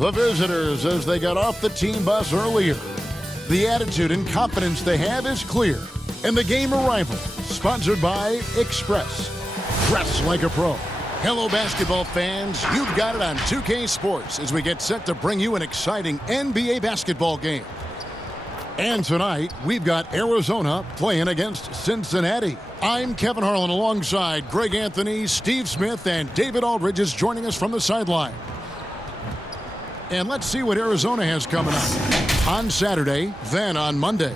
The visitors, as they got off the team bus earlier. The attitude and confidence they have is clear. And the game arrival, sponsored by Express. Dress like a pro. Hello, basketball fans. You've got it on 2K Sports as we get set to bring you an exciting NBA basketball game. And tonight, we've got Arizona playing against Cincinnati. I'm Kevin Harlan alongside Greg Anthony, Steve Smith, and David Aldridge is joining us from the sideline. And let's see what Arizona has coming up on Saturday, then on Monday.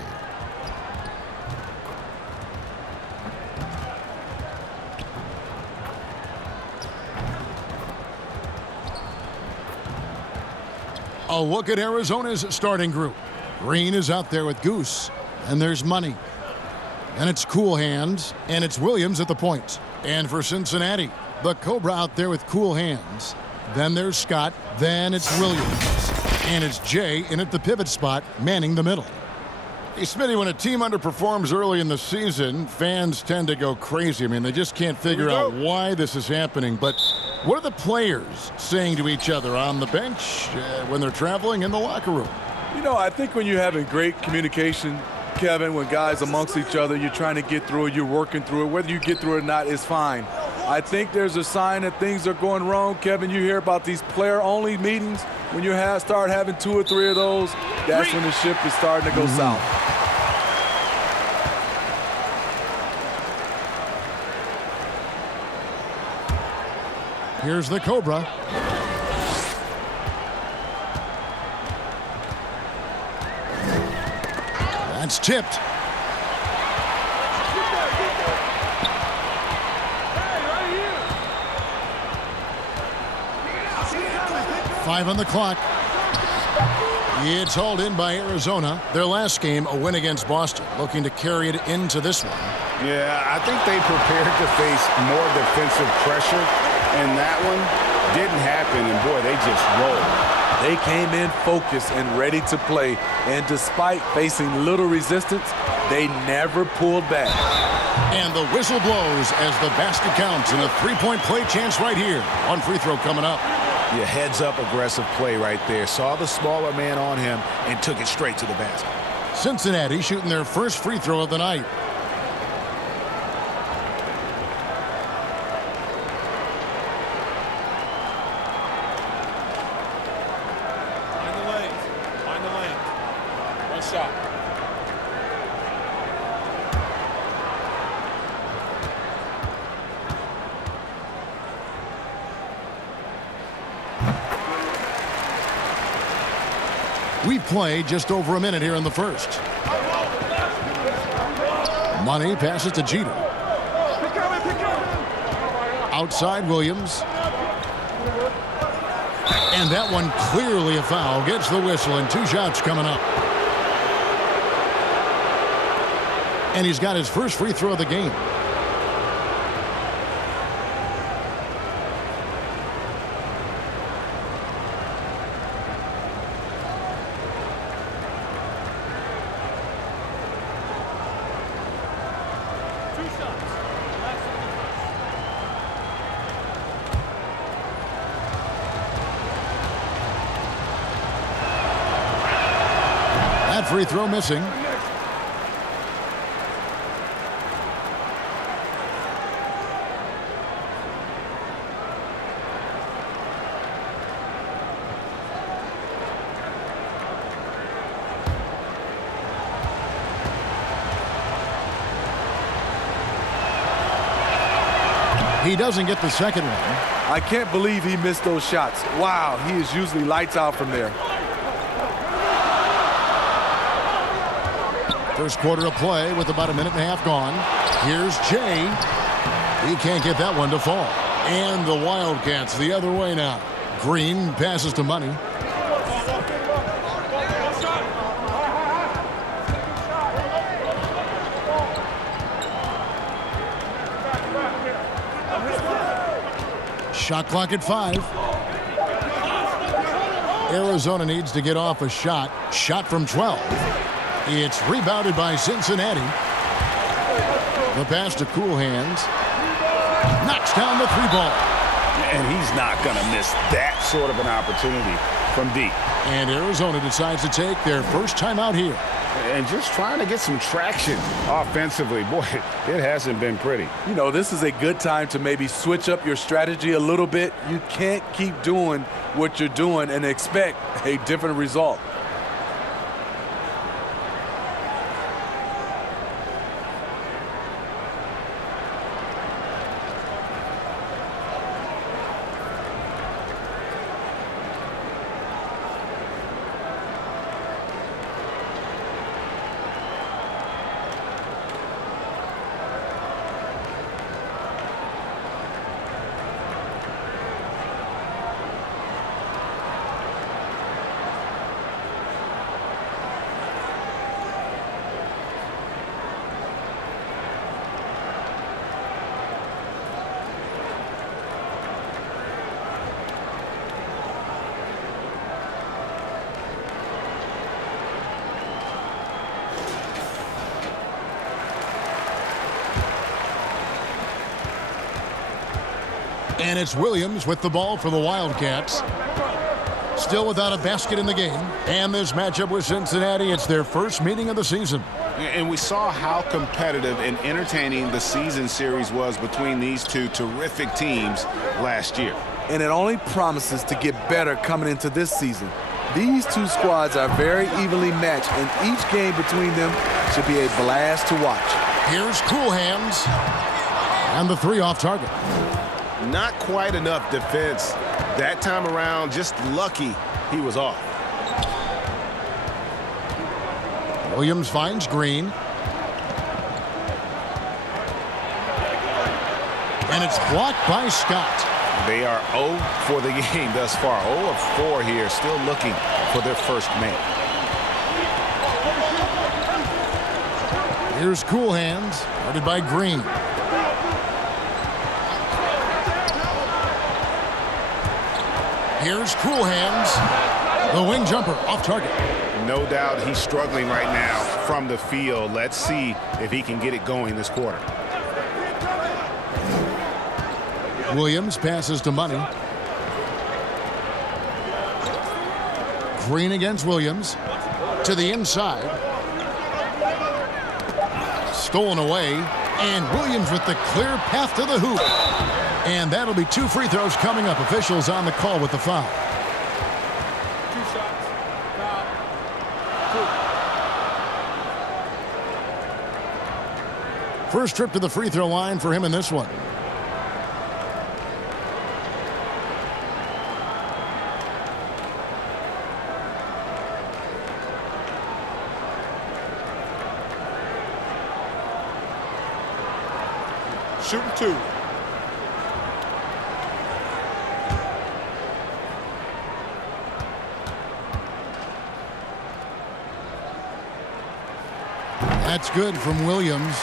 A look at Arizona's starting group. Green is out there with Goose, and there's Money. And it's Cool Hands, and it's Williams at the point. And for Cincinnati, the Cobra out there with Cool Hands. Then there's Scott, then it's Williams. And it's Jay in at the pivot spot, manning the middle. Hey, Smitty, when a team underperforms early in the season, fans tend to go crazy. I mean, they just can't figure out why this is happening. But what are the players saying to each other on the bench, when they're traveling, in the locker room? You know, I think when you're having great communication, Kevin, when guys amongst each other, you're trying to get through it, you're working through it. Whether you get through it or not is fine. I think there's a sign that things are going wrong. Kevin, you hear about these player-only meetings. When you start having 2 or 3 of those, that's when the ship is starting to go south. Here's the Cobra. That's tipped. Five on the clock. It's hauled in by Arizona. Their last game, a win against Boston, looking to carry it into this one. Yeah, I think they prepared to face more defensive pressure, and that one didn't happen, and boy, they just rolled. They came in focused and ready to play, and despite facing little resistance, they never pulled back. And the whistle blows as the basket counts, and a three-point play chance right here. One free throw coming up. Your heads-up aggressive play right there. Saw the smaller man on him and took it straight to the basket. Cincinnati shooting their first free throw of the night. Find the lane. One shot. We've played just over a minute here in the first. Money passes to Jeter. Outside Williams. And that one clearly a foul. Gets the whistle, and 2 shots coming up. And he's got his first free throw of the game. That free throw missing. He doesn't get the second one. I can't believe he missed those shots. Wow, he is usually lights out from there. First quarter of play with about a minute and a half gone. Here's Jay. He can't get that one to fall. And the Wildcats the other way now. Green passes to Money. Shot clock at 5. Arizona needs to get off a shot. Shot from 12. It's rebounded by Cincinnati. The pass to Cool Hands. Knocks down the 3 ball. And he's not going to miss that sort of an opportunity. from deep. And Arizona decides to take their first time out here. And just trying to get some traction offensively. Boy, it hasn't been pretty. You know, this is a good time to maybe switch up your strategy a little bit. You can't keep doing what you're doing and expect a different result. And it's Williams with the ball for the Wildcats. Still without a basket in the game. And this matchup with Cincinnati, it's their first meeting of the season. And we saw how competitive and entertaining the season series was between these two terrific teams last year. And it only promises to get better coming into this season. These two squads are very evenly matched, and each game between them should be a blast to watch. Here's Cool Hands. And the three off target. Not quite enough defense that time around. Just lucky he was off. Williams finds Green. And it's blocked by Scott. They are 0 for the game thus far. 0 of 4 here, still looking for their first make. Here's Cool Hands, guarded by Green. Here's Cool Hands. The wing jumper off target. No doubt he's struggling right now from the field. Let's see if he can get it going this quarter. Williams passes to Money. Green against Williams. To the inside. Stolen away. And Williams with the clear path to the hoop. And that'll be 2 free throws coming up. Officials on the call with the foul. 2 shots. Foul. 2. First trip to the free throw line for him in this one. Shooting 2. That's good from Williams.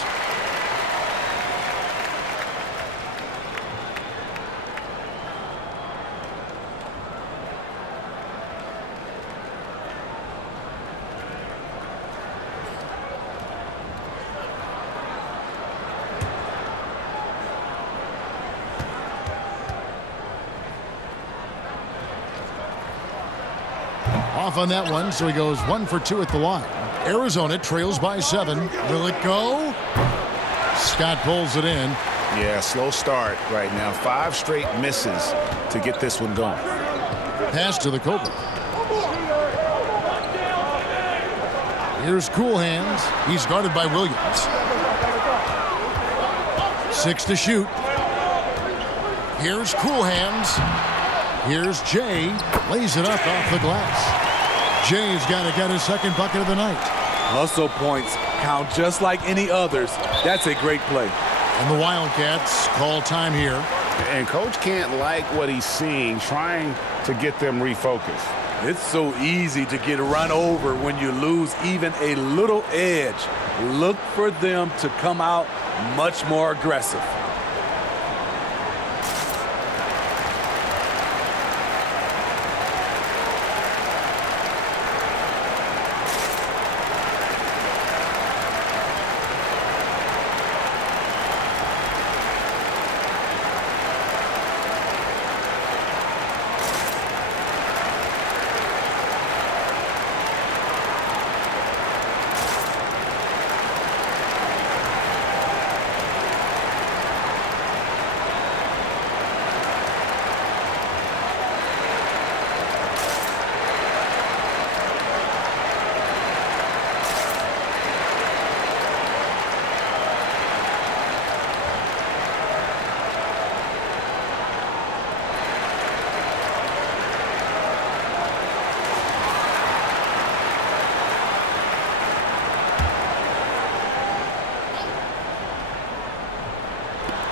Off on that one, so he goes 1 for 2 at the line. Arizona trails by 7. Will it go? Scott pulls it in. Yeah, slow start right now. 5 straight misses to get this one going. Pass to the Cobra. Here's Cool Hands. He's guarded by Williams. 6 to shoot. Here's Cool Hands. Here's Jay. Lays it up off the glass. Jay's got to get his second bucket of the night. Hustle points count just like any others. That's a great play. And the Wildcats call time here. And Coach can't like what he's seeing, trying to get them refocused. It's so easy to get run over when you lose even a little edge. Look for them to come out much more aggressive.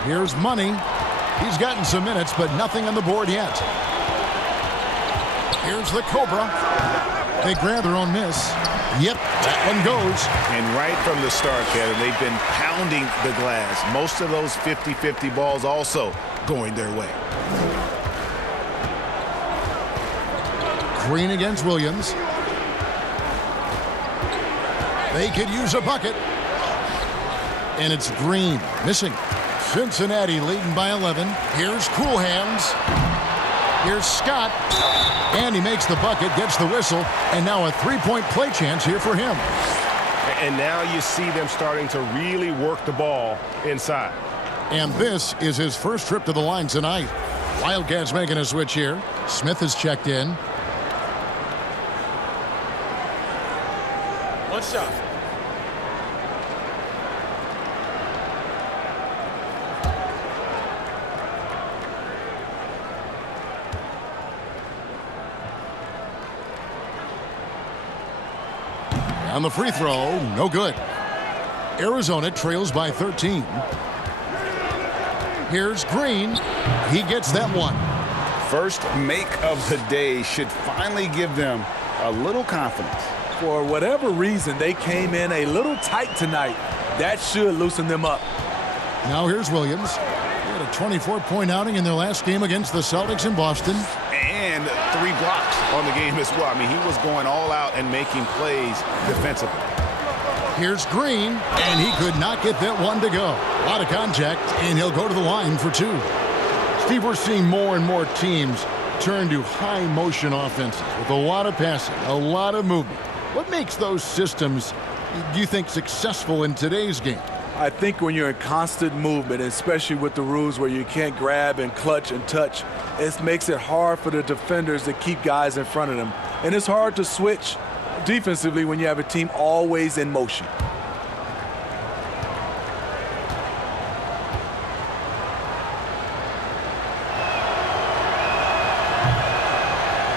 Here's Money. He's gotten some minutes, but nothing on the board yet. Here's the Cobra. They grab their own miss. Yep, that one goes. And right from the start, Kevin, they've been pounding the glass. Most of those 50-50 balls also going their way. Green against Williams. They could use a bucket. And it's Green missing. Cincinnati leading by 11. Here's Cool Hands. Here's Scott. And he makes the bucket, gets the whistle, and now a three-point play chance here for him. And now you see them starting to really work the ball inside. And this is his first trip to the line tonight. Wildcats making a switch here. Smith has checked in. One shot. On the free throw, no good. Arizona trails by 13. Here's Green. He gets that one. First make of the day should finally give them a little confidence. For whatever reason, they came in a little tight tonight. That should loosen them up. Now here's Williams. They had a 24-point outing in their last game against the Celtics in Boston. And 3 blocks on the game as well. I mean, he was going all out and making plays defensively. Here's Green, and he could not get that one to go. A lot of contact, and he'll go to the line for 2. Steve, we're seeing more and more teams turn to high-motion offenses with a lot of passing, a lot of movement. What makes those systems, do you think, successful in today's game? I think when you're in constant movement, especially with the rules where you can't grab and clutch and touch, it makes it hard for the defenders to keep guys in front of them. And it's hard to switch defensively when you have a team always in motion.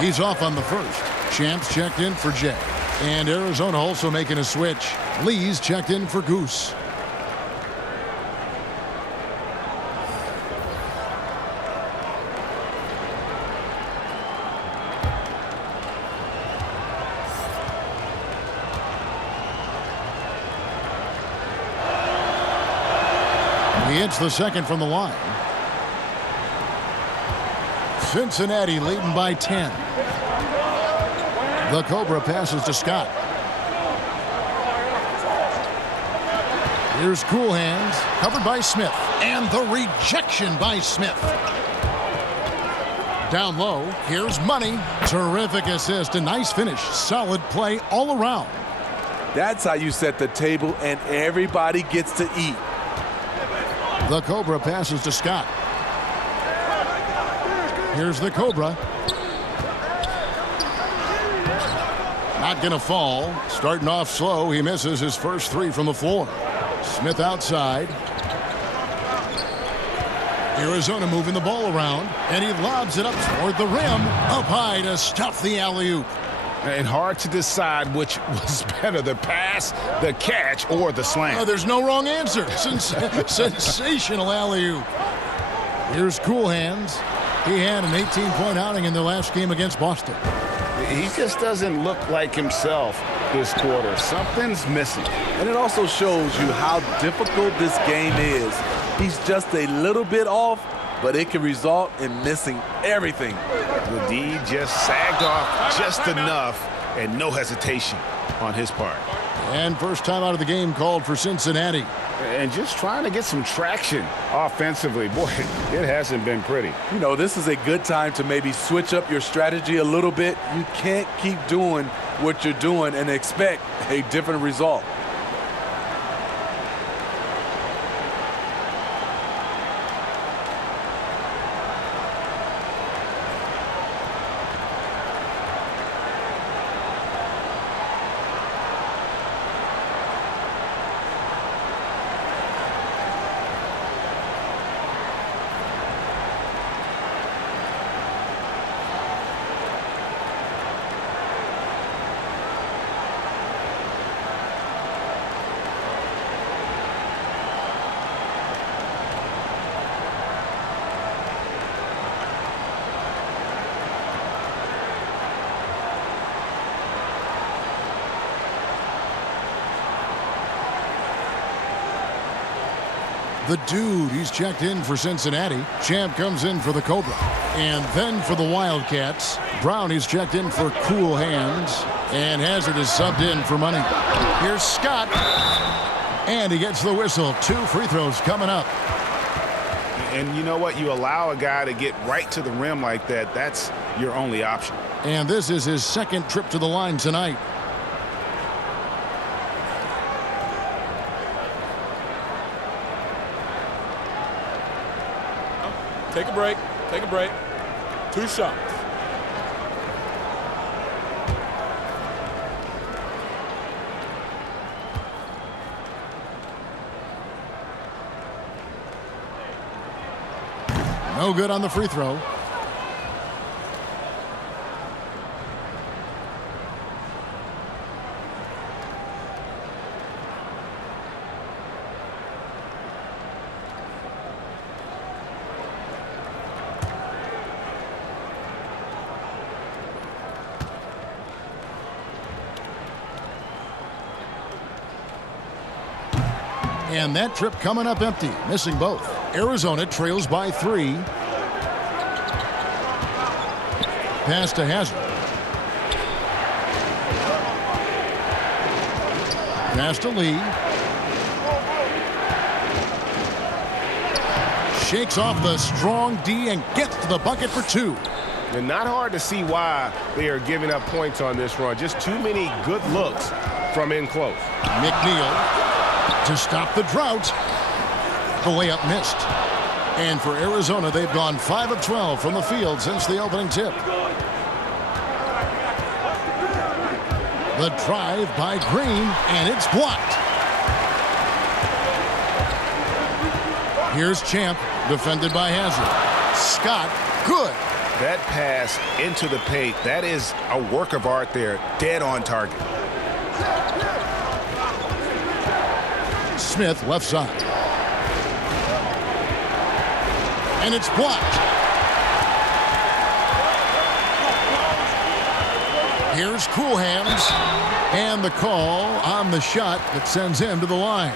He's off on the first. Champs checked in for Jay. And Arizona also making a switch. Lee's checked in for Goose. He hits the second from the line. Cincinnati leading by 10. The Cobra passes to Scott. Here's Cool Hands, covered by Smith. And the rejection by Smith. Down low, here's Money. Terrific assist, a nice finish. Solid play all around. That's how you set the table and everybody gets to eat. The Cobra passes to Scott. Here's the Cobra. Not going to fall. Starting off slow, he misses his first 3 from the floor. Smith outside. Arizona moving the ball around, and he lobs it up toward the rim. Up high to stuff the alley-oop. And hard to decide which was better, the pass, the catch, or the slam. There's no wrong answer. Sensational alley-oop. Here's Cool Hands. He had an 18-point outing in their last game against Boston. He just doesn't look like himself this quarter. Something's missing. And it also shows you how difficult this game is. He's just a little bit off, but it can result in missing everything. The D just sagged off just enough, and no hesitation on his part. And first time out of the game called for Cincinnati. And just trying to get some traction offensively. Boy, it hasn't been pretty. You know, this is a good time to maybe switch up your strategy a little bit. You can't keep doing what you're doing and expect a different result. The Dude, he's checked in for Cincinnati. Champ comes in for the Cobra. And then for the Wildcats, Brown, he's checked in for Cool Hands. And Hazard is subbed in for Money. Here's Scott. And he gets the whistle. 2 free throws coming up. And you know what? You allow a guy to get right to the rim like that. That's your only option. And this is his second trip to the line tonight. Take a break. Take a break. 2 shots. No good on the free throw. And that trip coming up empty, missing both. Arizona trails by 3. Pass to Hazard. Pass to Lee. Shakes off the strong D and gets to the bucket for 2. And not hard to see why they are giving up points on this run. Just too many good looks from in close. McNeil to stop the drought. The layup missed. And for Arizona, they've gone 5 of 12 from the field since the opening tip. The drive by Green, and it's blocked. Here's Champ, defended by Hazard. Scott, good. That pass into the paint, that is a work of art there, dead on target. Smith, left side. And it's blocked. Here's Cool Hands. And the call on the shot that sends him to the line.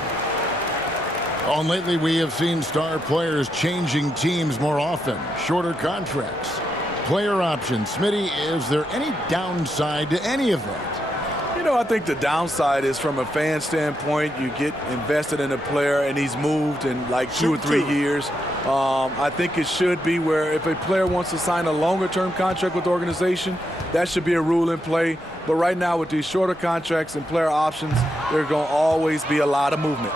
On lately, we have seen star players changing teams more often. Shorter contracts. Player options. Smitty, is there any downside to any of that? You know, I think the downside is from a fan standpoint, you get invested in a player and he's moved in like 2 or 3 years. I think it should be where if a player wants to sign a longer-term contract with the organization, that should be a rule in play. But right now with these shorter contracts and player options, there's going to always be a lot of movement.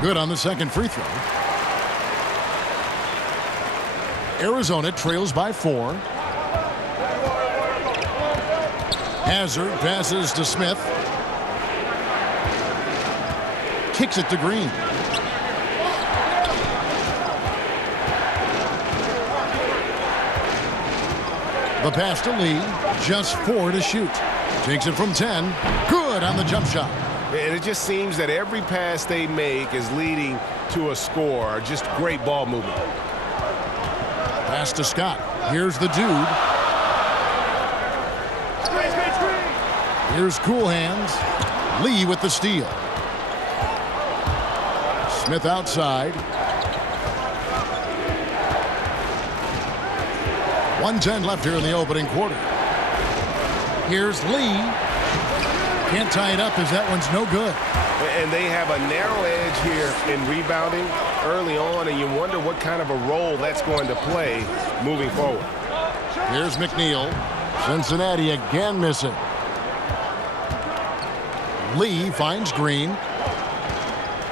Good on the second free throw. Arizona trails by 4. Hazard passes to Smith. Kicks it to Green. The pass to Lee. Just 4 to shoot. Takes it from 10. Good on the jump shot. And it just seems that every pass they make is leading to a score. Just great ball movement. Pass to Scott. Here's the Dude. Here's Cool Hands. Lee with the steal. Smith outside. 1:10 left here in the opening quarter. Here's Lee. Can't tie it up as that one's no good. And they have a narrow edge here in rebounding early on, and you wonder what kind of a role that's going to play moving forward. Here's McNeil. Cincinnati again missing. Lee finds Green.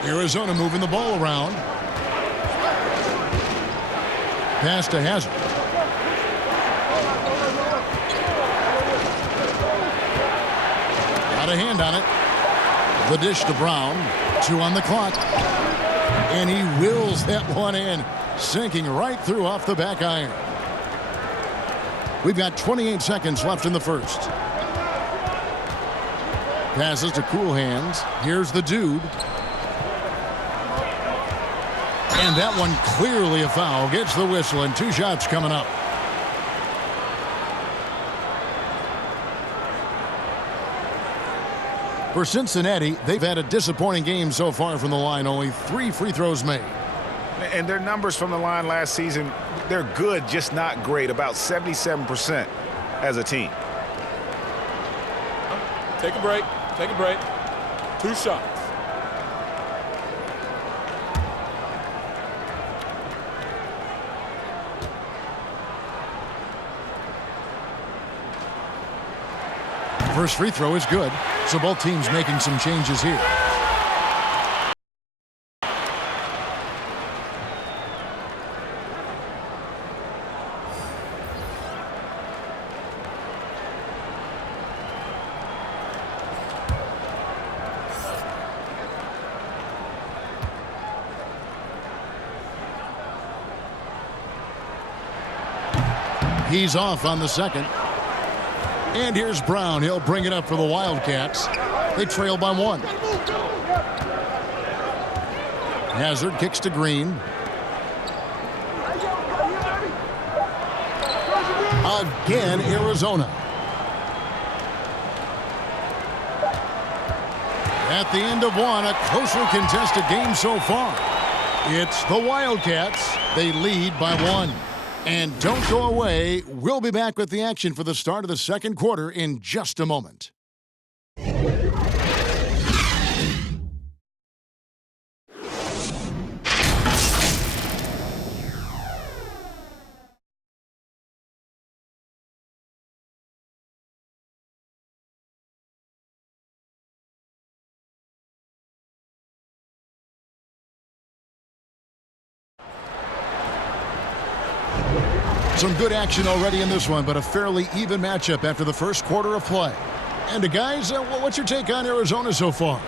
Arizona moving the ball around. Pass to Hazard. Got a hand on it. The dish to Brown. 2 on the clock. And he wills that one in, sinking right through off the back iron. We've got 28 seconds left in the first. Passes to Cool Hands. Here's the dude. And that one clearly a foul. Gets the whistle, and 2 shots coming up. For Cincinnati, they've had a disappointing game so far from the line. Only 3 free throws made. And their numbers from the line last season, they're good, just not great. About 77% as a team. Take a break. Take a break. 2 shots. First free throw is good, so both teams making some changes here. He's off on the second. And here's Brown. He'll bring it up for the Wildcats. They trail by 1. Hazard kicks to Green. Again, Arizona. At the end of 1, a closely contested game so far. It's the Wildcats. They lead by 1. And don't go away. We'll be back with the action for the start of the second quarter in just a moment. Some good action already in this one, but a fairly even matchup after the first quarter of play. And guys, what's your take on Arizona so far?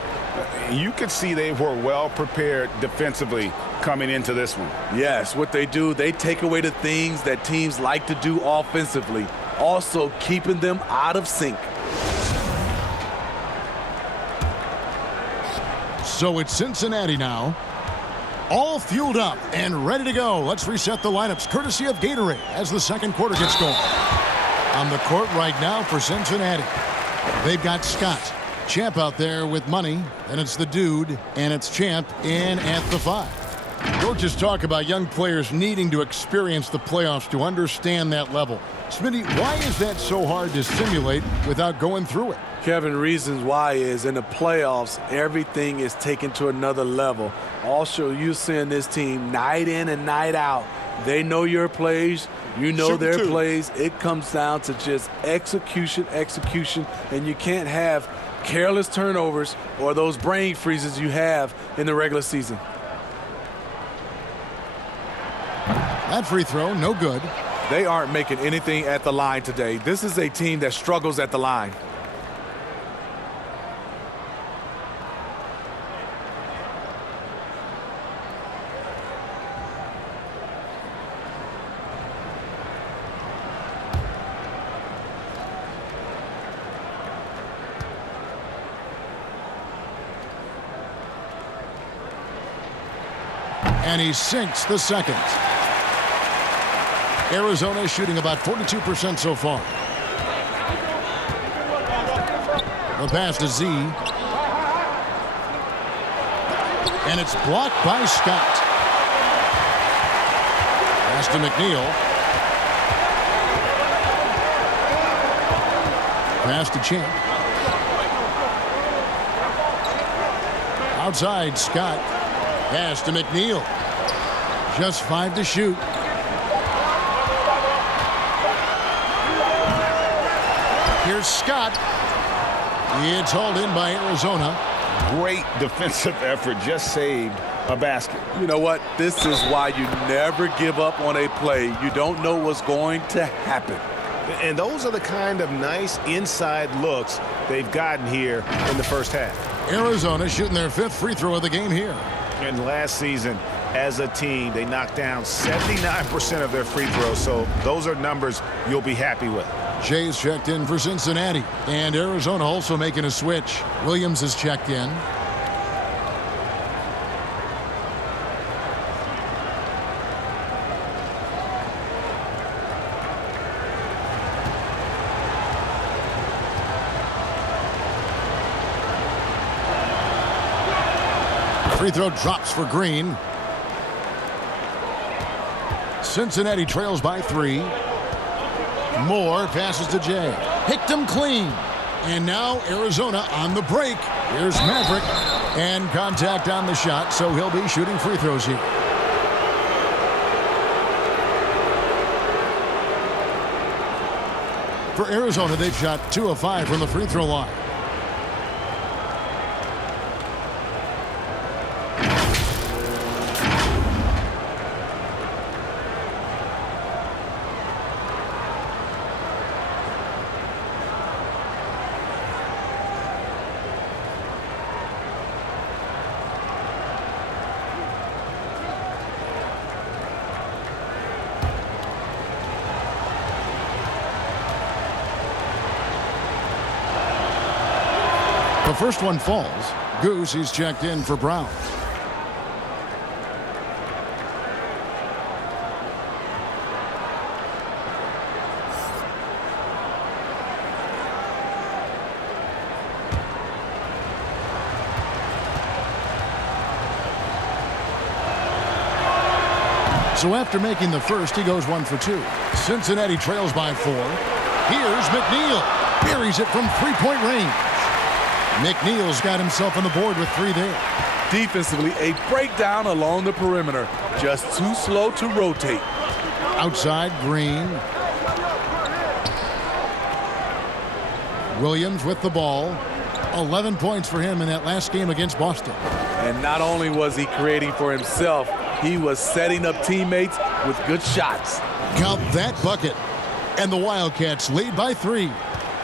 You could see they were well prepared defensively coming into this one. Yes, what they do, they take away the things that teams like to do offensively, also keeping them out of sync. So it's Cincinnati now. All fueled up and ready to go. Let's reset the lineups courtesy of Gatorade as the second quarter gets going. On the court right now for Cincinnati, they've got Scott. Champ out there with money, and it's the dude, and it's Champ in at the 5. Coaches talk about young players needing to experience the playoffs to understand that level. Smitty, why is that so hard to simulate without going through it? Kevin, reasons why is in the playoffs, everything is taken to another level. Also, you're seeing this team night in and night out. They know your plays. You know their plays. It comes down to just execution, and you can't have careless turnovers or those brain freezes you have in the regular season. That free throw, no good. They aren't making anything at the line today. This is a team that struggles at the line. And he sinks the second. Arizona shooting about 42% so far. The pass to Z. And it's blocked by Scott. Pass to McNeil. Pass to Champ. Outside, Scott. Pass to McNeil. Just 5 to shoot. Here's Scott. It's hauled in by Arizona. Great defensive effort. Just saved a basket. You know what? This is why you never give up on a play. You don't know what's going to happen. And those are the kind of nice inside looks they've gotten here in the first half. Arizona shooting their 5th free throw of the game here. And last season, as a team. They knocked down 79% of their free throws, so those are numbers you'll be happy with. Jay's checked in for Cincinnati, and Arizona also making a switch. Williams is checked in. Free throw drops for Green. Cincinnati trails by 3. Moore passes to Jay. Picked him clean. And now Arizona on the break. Here's Maverick. And contact on the shot, so he'll be shooting free throws here. For Arizona, they've shot 2 of 5 from the free throw line. The first one falls. Goose is checked in for Brown. So after making the first, he goes 1 for 2. Cincinnati trails by 4. Here's McNeil. Buries it from three-point range. McNeil's got himself on the board with 3 there. Defensively, a breakdown along the perimeter. Just too slow to rotate. Outside, Green. Williams with the ball. 11 points for him in that last game against Boston. And not only was he creating for himself, he was setting up teammates with good shots. Count that bucket. And the Wildcats lead by 3.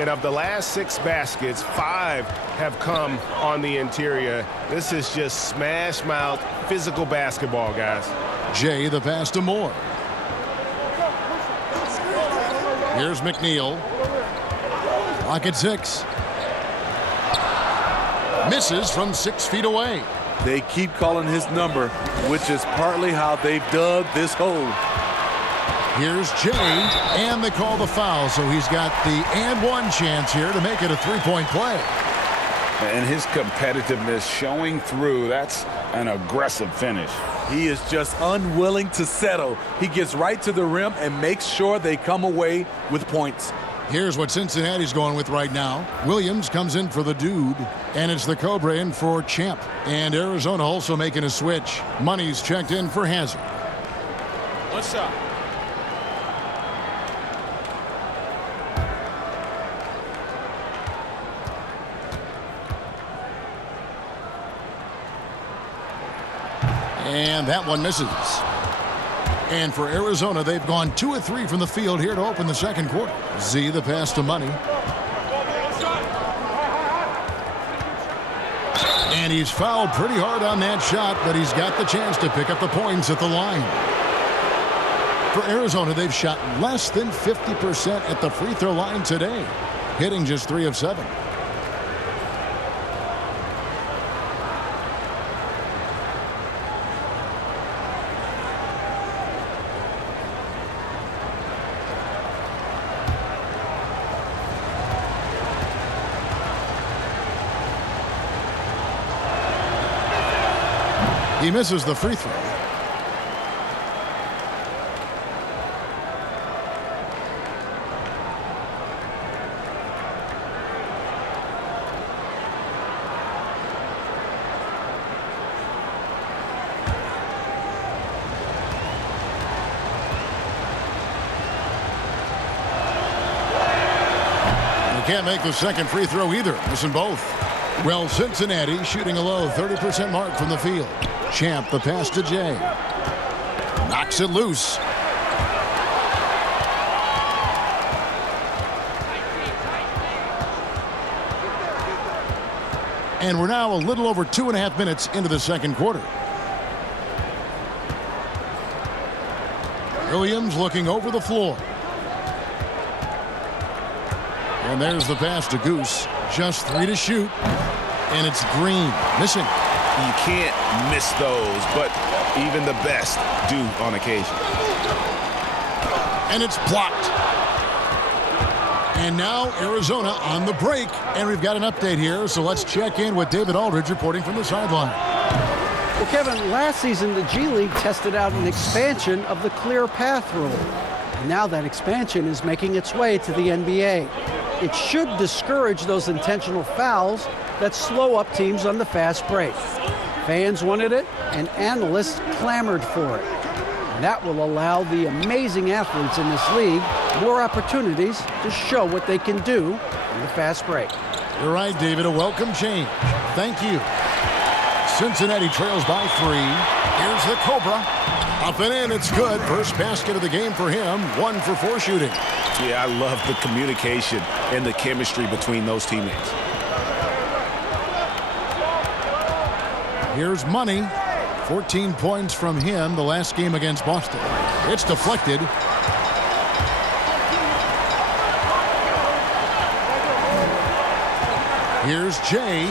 And of the last 6 baskets, 5 have come on the interior. This is just smash mouth physical basketball, guys. Jay the pass to Moore. Here's McNeil. Clock at 6. Misses from 6 feet away. They keep calling his number, which is partly how they've dug this hole. Here's Jay, and they call the foul, so he's got the and one chance here to make it a 3-point play. And his competitiveness showing through. That's an aggressive finish. He is just unwilling to settle. He gets right to the rim and makes sure they come away with points. Here's what Cincinnati's going with right now. Williams comes in for the dude, and it's the Cobra in for Champ. And Arizona also making a switch. Money's checked in for Hazard. One shot. And that one misses. And for Arizona, they've gone 2 of 3 from the field here to open the second quarter. Z the pass to Money. And he's fouled pretty hard on that shot, but he's got the chance to pick up the points at the line. For Arizona, they've shot less than 50% at the free throw line today, hitting just 3 of 7. He misses the free throw. He can't make the second free throw either, missing both. Well, Cincinnati shooting a low 30% mark from the field. Champ the pass to Jay. Knocks it loose. And we're now a little over 2.5 minutes into the second quarter. Williams looking over the floor. And there's the pass to Goose. Just 3 to shoot. And it's Green. Missing. You can't miss those, but even the best do on occasion. And it's blocked. And now Arizona on the break. And we've got an update here, so let's check in with David Aldridge reporting from the sideline. Well, Kevin, last season the G League tested out an expansion of the clear path rule. And now that expansion is making its way to the NBA. It should discourage those intentional fouls that slow up teams on the fast break. Fans wanted it, and analysts clamored for it. And that will allow the amazing athletes in this league more opportunities to show what they can do in the fast break. You're right, David. A welcome change. Thank you. Cincinnati trails by 3. Here's the Cobra. Up and in. It's good. First basket of the game for him. 1 for 4 shooting. Yeah, I love the communication and the chemistry between those teammates. Here's Money. 14 points from him the last game against Boston. It's deflected. Here's Jay.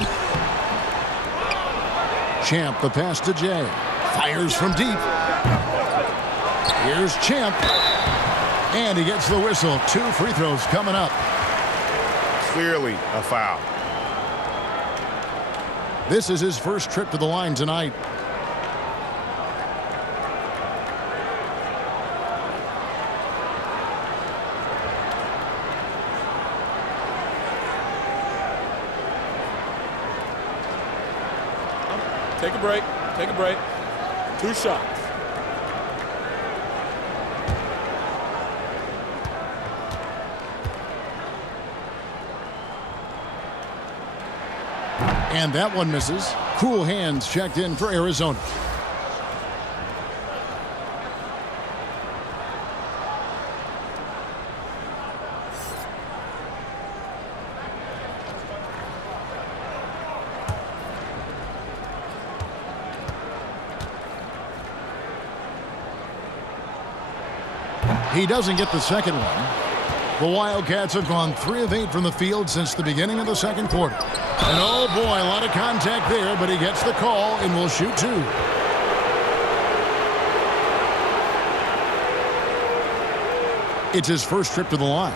Champ, the pass to Jay. Fires from deep. Here's Champ. And he gets the whistle. 2 free throws coming up. Clearly a foul. This is his first trip to the line tonight. Take a break. Take a break. 2 shots. And that one misses. Cool hands checked in for Arizona. He doesn't get the second one. The Wildcats have gone 3 of 8 from the field since the beginning of the second quarter. And oh boy, a lot of contact there, but he gets the call and will shoot 2. It's his first trip to the line.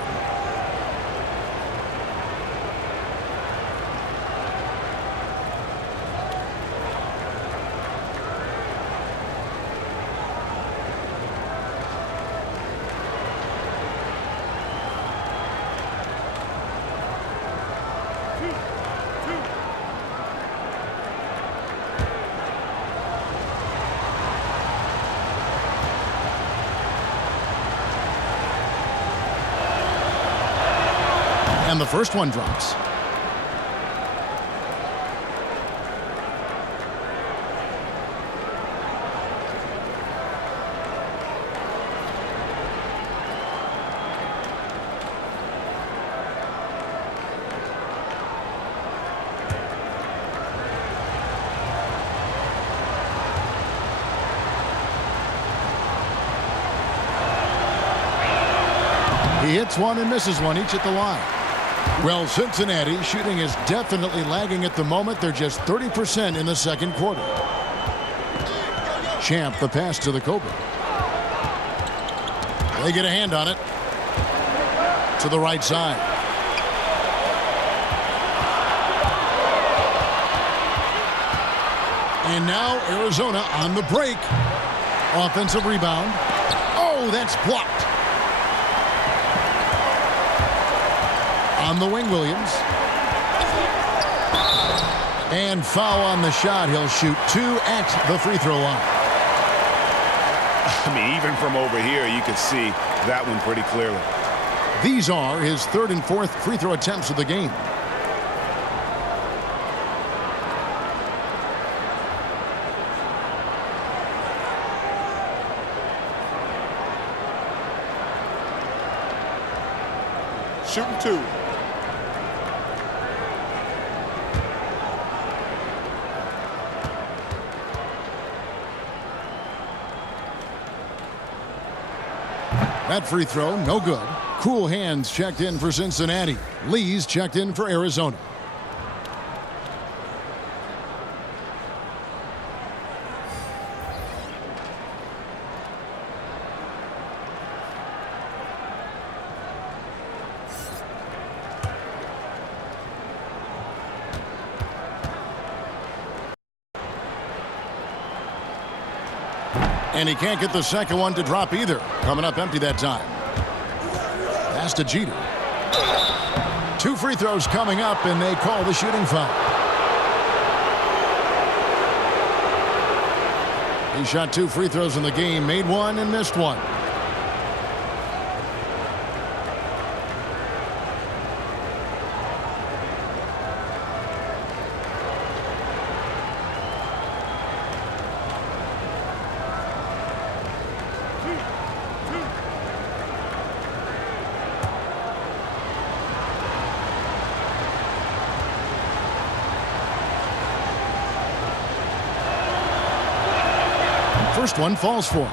And the first one drops. He hits one and misses one, each at the line. Well, Cincinnati shooting is definitely lagging at the moment. They're just 30% in the second quarter. Champ, the pass to the Cobra. They get a hand on it. To the right side. And now Arizona on the break. Offensive rebound. Oh, that's blocked. On the wing, Williams. And foul on the shot. He'll shoot 2 at the free throw line. I mean, even from over here, you could see that one pretty clearly. These are his 3rd and 4th free throw attempts of the game. Shooting 2. That free throw, no good. Cool Hands checked in for Cincinnati. Lee's checked in for Arizona. And he can't get the second one to drop either. Coming up empty that time. Pass to Jeter. 2 free throws coming up, and they call the shooting foul. He shot 2 free throws in the game, made 1 and missed 1. First one falls for him.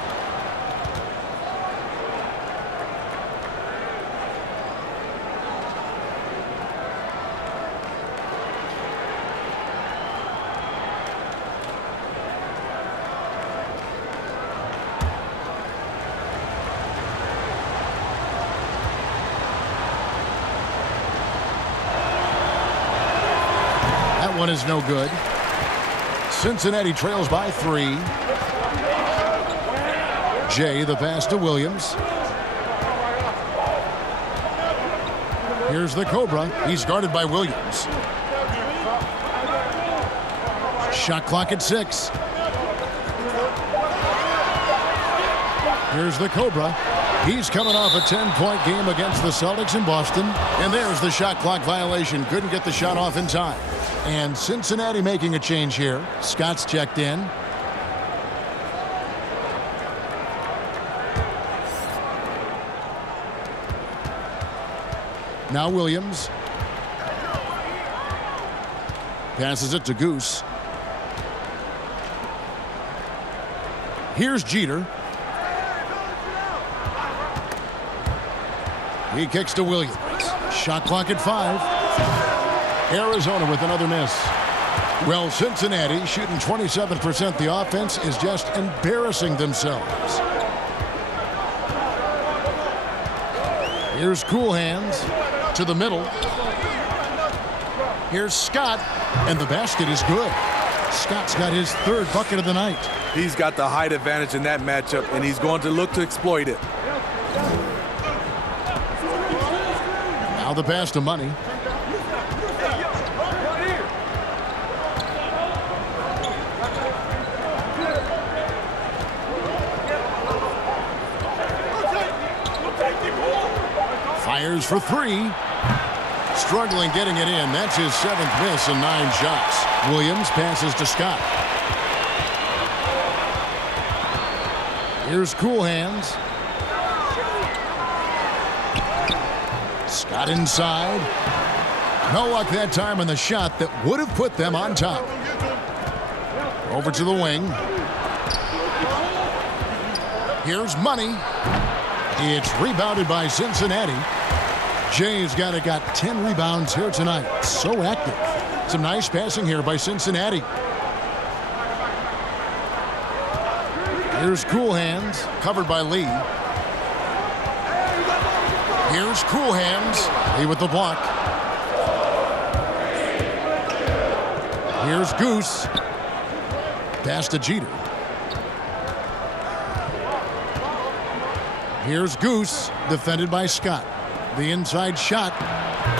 That one is no good. Cincinnati trails by 3. Jay, the pass to Williams. Here's the Cobra. He's guarded by Williams. Shot clock at 6. Here's the Cobra. He's coming off a 10-point game against the Celtics in Boston. And there's the shot clock violation. Couldn't get the shot off in time. And Cincinnati making a change here. Scott's checked in. Now Williams. Passes it to Goose. Here's Jeter. He kicks to Williams. Shot clock at 5. Arizona with another miss. Well, Cincinnati shooting 27%. The offense is just embarrassing themselves. Here's Cool Hands to the middle. Here's Scott, and the basket is good. Scott's got his 3rd bucket of the night. He's got the height advantage in that matchup, and he's going to look to exploit it. Now the pass to Money. Fires for 3. Struggling getting it in. That's his 7th miss in 9 shots. Williams passes to Scott. Here's Cool Hands. Scott inside. No luck that time on the shot that would have put them on top. Over to the wing. Here's Money. It's rebounded by Cincinnati. Jay's got 10 rebounds here tonight. So active. Some nice passing here by Cincinnati. Here's Cool Hands, covered by Lee. Here's Cool Hands. Lee with the block. Here's Goose. Pass to Jeter. Here's Goose, defended by Scott. The inside shot,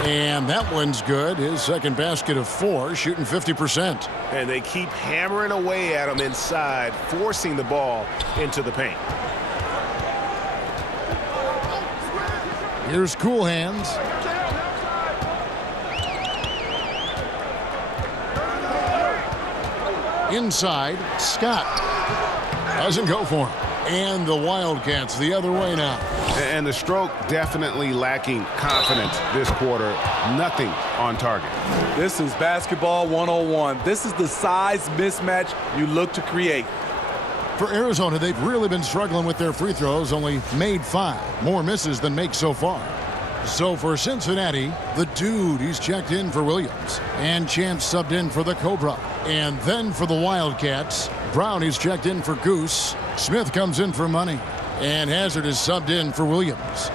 and that one's good. His 2nd basket of 4, shooting 50%. And they keep hammering away at him inside, forcing the ball into the paint. Here's Cool Hands. Inside, Scott. Doesn't go for him. And the Wildcats the other way now. And the stroke definitely lacking confidence this quarter. Nothing on target. This is basketball 101. This is the size mismatch you look to create. For Arizona, they've really been struggling with their free throws, only made 5. More misses than makes so far. So for Cincinnati, the dude, he's checked in for Williams. And Champ subbed in for the Cobra. And then for the Wildcats, Brown is checked in for Goose. Smith comes in for Money. And Hazard is subbed in for Williams.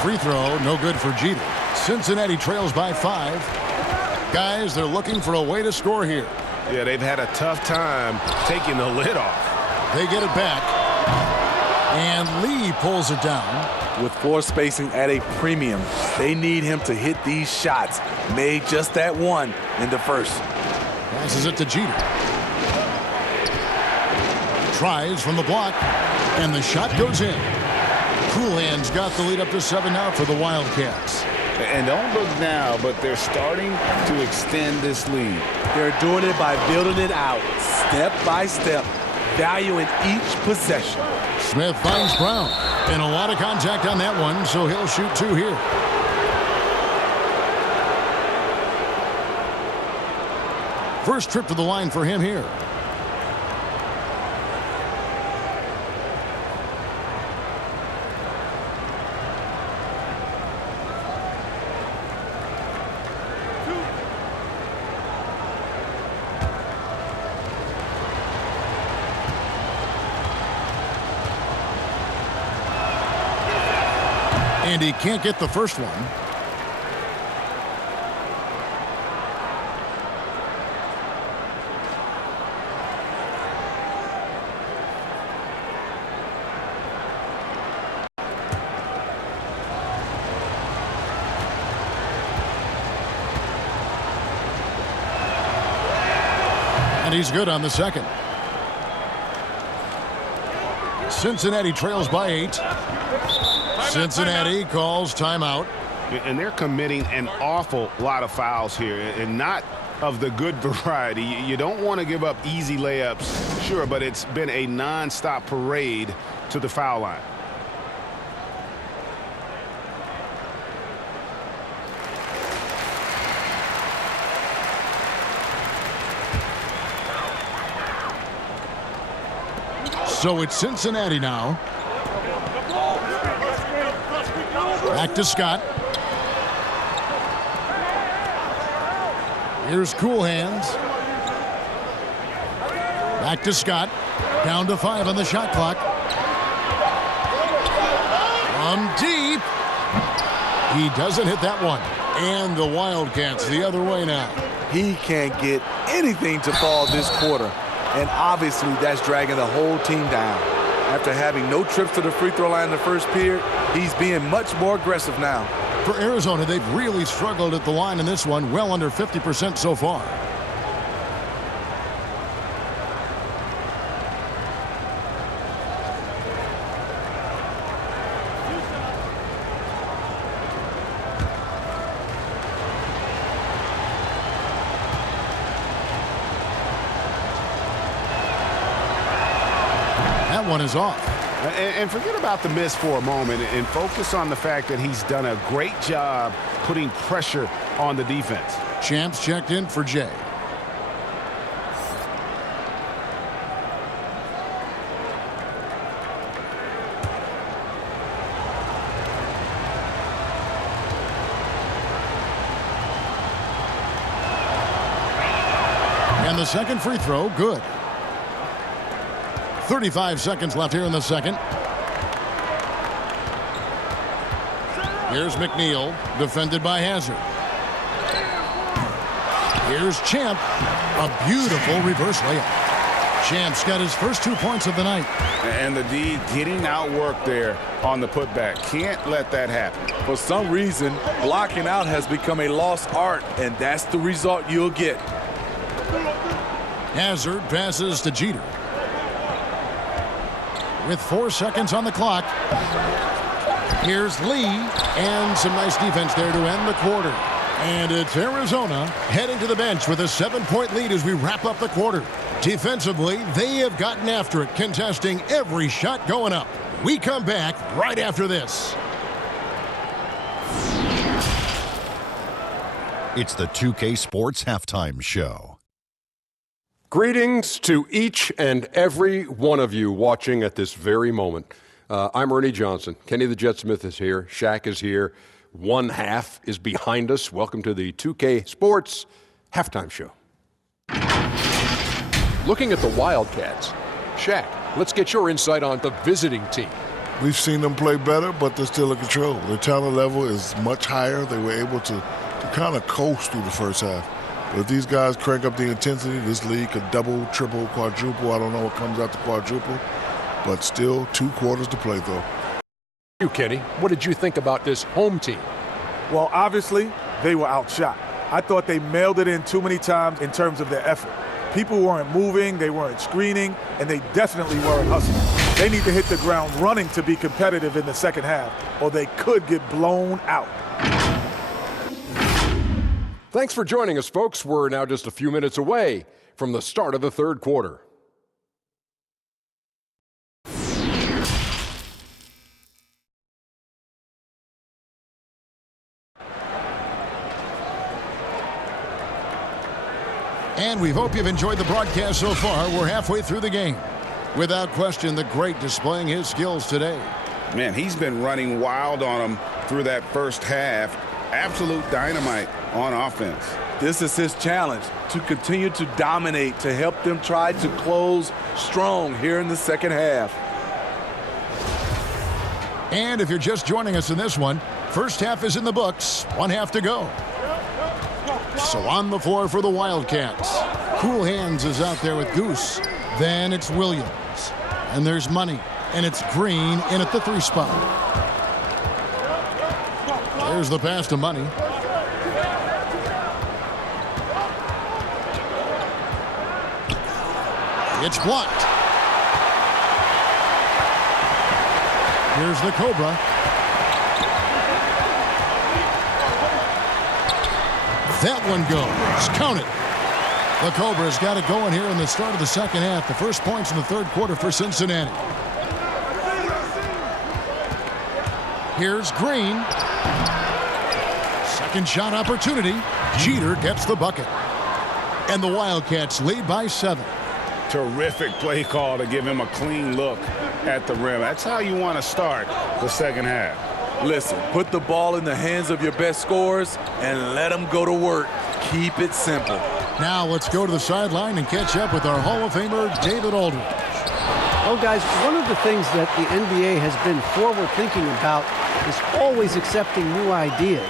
Free throw, no good for Jeter. Cincinnati trails by 5. Guys, they're looking for a way to score here. Yeah, they've had a tough time taking the lid off. They get it back. And Lee pulls it down. With floor spacing at a premium, they need him to hit these shots. Made just that one in the first. Passes it to Jeter. Tries from the block. And the shot goes in. Coolhand's got the lead up to 7 now for the Wildcats. And don't look now, but they're starting to extend this lead. They're doing it by building it out, step by step, valuing each possession. Smith finds Brown. And a lot of contact on that one, so he'll shoot 2 here. First trip to the line for him here. And he can't get the first one. And he's good on the second. Cincinnati trails by 8. Cincinnati calls timeout. And they're committing an awful lot of fouls here, and not of the good variety. You don't want to give up easy layups, sure, but it's been a non-stop parade to the foul line. So it's Cincinnati now. Back to Scott. Here's Coolhands. Back to Scott. Down to 5 on the shot clock. From deep. He doesn't hit that one. And the Wildcats the other way now. He can't get anything to fall this quarter. And obviously that's dragging the whole team down. After having no trips to the free throw line in the first period, he's being much more aggressive now. For Arizona, they've really struggled at the line in this one, well under 50% so far. That one is off. And forget about the miss for a moment and focus on the fact that he's done a great job putting pressure on the defense. Champs checked in for Jay. And the second free throw, good. 35 seconds left here in the second. Here's McNeil, defended by Hazard. Here's Champ, a beautiful reverse layup. Champ's got his first 2 points of the night. And the D getting outworked there on the putback. Can't let that happen. For some reason, blocking out has become a lost art, and that's the result you'll get. Hazard passes to Jeter. With 4 seconds on the clock. Here's Lee, and some nice defense there to end the quarter. And it's Arizona heading to the bench with a 7-point lead as we wrap up the quarter. Defensively, they have gotten after it, contesting every shot going up. We come back right after this. It's the 2K Sports Halftime Show. Greetings to each and every one of you watching at this very moment. I'm Ernie Johnson. Kenny the Jet Smith is here. Shaq is here. One half is behind us. Welcome to the 2K Sports Halftime Show. Looking at the Wildcats, Shaq, let's get your insight on the visiting team. We've seen them play better, but they're still in control. Their talent level is much higher. They were able to kind of coast through the first half. But if these guys crank up the intensity, this league could double, triple, quadruple. I don't know what comes out to quadruple, but still 2 quarters to play, though. You, Kenny, what did you think about this home team? Well, obviously, they were outshot. I thought they mailed it in too many times in terms of their effort. People weren't moving, they weren't screening, and they definitely weren't hustling. They need to hit the ground running to be competitive in the second half, or they could get blown out. Thanks for joining us, folks. We're now just a few minutes away from the start of the third quarter. And we hope you've enjoyed the broadcast so far. We're halfway through the game. Without question, the great displaying his skills today. Man, he's been running wild on them through that first half. Absolute dynamite on offense. This is his challenge, to continue to dominate, to help them try to close strong here in the second half. And if you're just joining us in this one, first half is in the books. 1 half to go. So on the floor for the Wildcats. Cool Hands is out there with Goose. Then it's Williams. And there's Money. And it's Green in at the 3 spot. There's the pass to Money. It's blocked. Here's the Cobra. That one goes. Count it. The Cobra's got it going here in the start of the second half. The first points in the third quarter for Cincinnati. Here's Green. Second shot opportunity. Jeter gets the bucket. And the Wildcats lead by 7. Terrific play call to give him a clean look at the rim. That's how you want to start the second half. Listen, put the ball in the hands of your best scorers and let them go to work. Keep it simple. Now let's go to the sideline and catch up with our Hall of Famer, David Aldridge. Well, guys, one of the things that the NBA has been forward-thinking about is always accepting new ideas.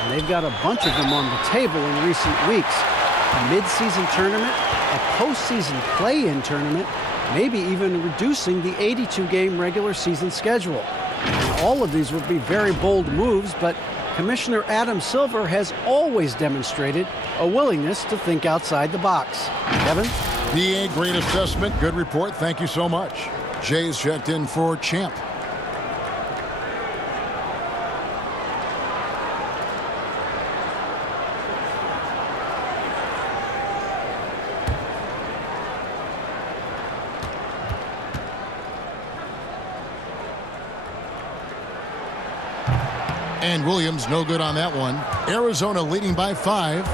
And they've got a bunch of them on the table in recent weeks. A mid-season tournament, a postseason play-in tournament, maybe even reducing the 82-game regular season schedule. And all of these would be very bold moves, but Commissioner Adam Silver has always demonstrated a willingness to think outside the box. Kevin? DA, great assessment, good report, thank you so much. Jay's checked in for Champ. And Williams no good on that one. Arizona leading by 5.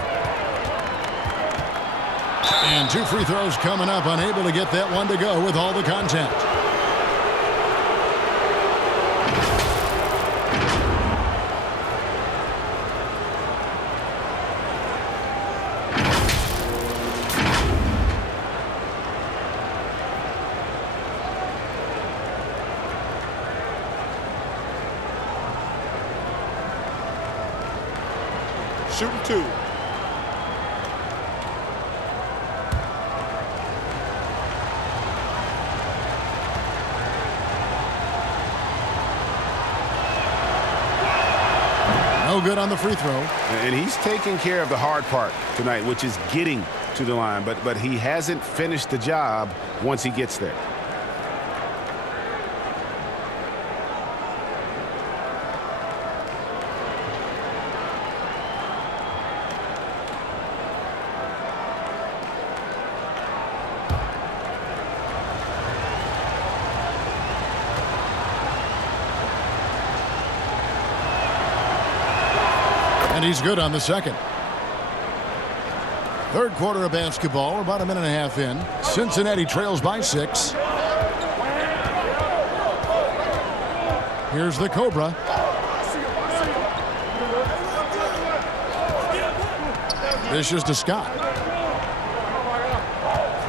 And 2 free throws coming up, unable to get that one to go with all the contact. Shooting 2. No good on the free throw. And he's taking care of the hard part tonight, which is getting to the line. But he hasn't finished the job once he gets there. And he's good on the second. Third quarter of basketball. We're about a minute and a half in. Cincinnati trails by 6. Here's the Cobra. Dishes to Scott.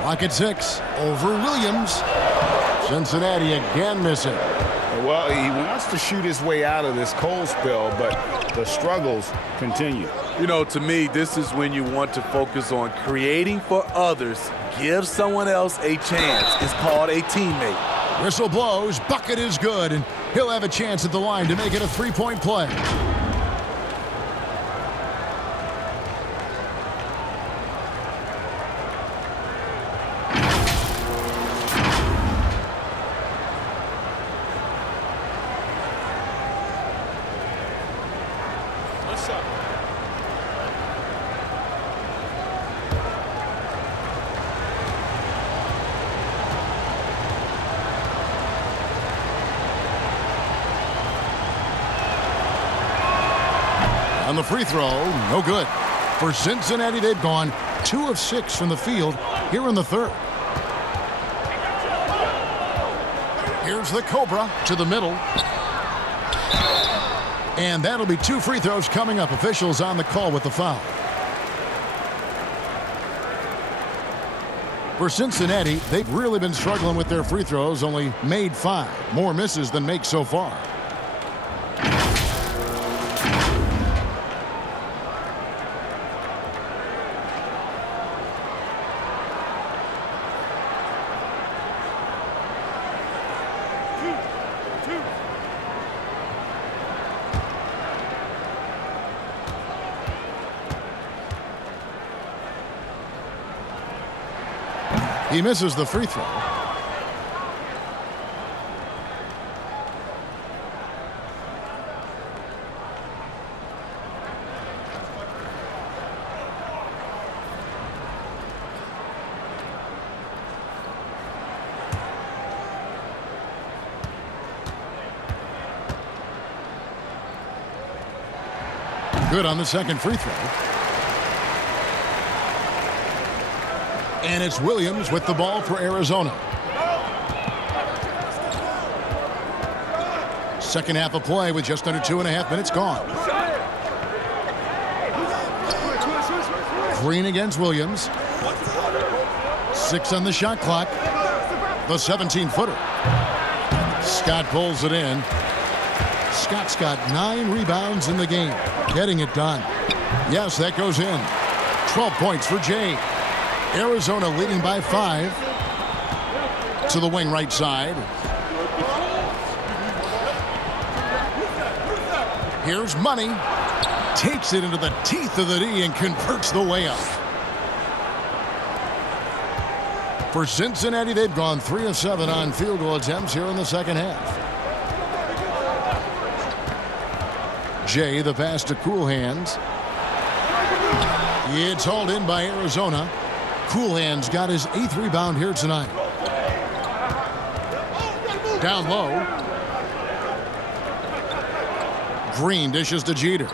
Clock at 6. Over Williams. Cincinnati again missing. Well, he wants to shoot his way out of this cold spell, but the struggles continue. You know, to me, this is when you want to focus on creating for others. Give someone else a chance. It's called a teammate. Whistle blows. Bucket is good, and he'll have a chance at the line to make it a three-point play. On the free throw, no good. For Cincinnati, they've gone 2 of 6 from the field here in the third. Here's the Cobra to the middle. And that'll be 2 free throws coming up. Officials on the call with the foul. For Cincinnati, they've really been struggling with their free throws, only made 5. More misses than makes so far. He misses the free throw. Good on the second free throw. And it's Williams with the ball for Arizona. Second half of play with just under 2.5 minutes gone. Green against Williams. 6 on the shot clock. The 17-footer. Scott pulls it in. Scott's got 9 rebounds in the game. Getting it done. Yes, that goes in. 12 points for Jay. Arizona leading by 5 to the wing right side. Here's Money. Takes it into the teeth of the D and converts the layup. For Cincinnati, they've gone 3 of 7 on field goal attempts here in the second half. Jay, the pass to Cool Hands. It's hauled in by Arizona. Cool Hands got his 8th rebound here tonight. Down low. Green dishes to Jeter.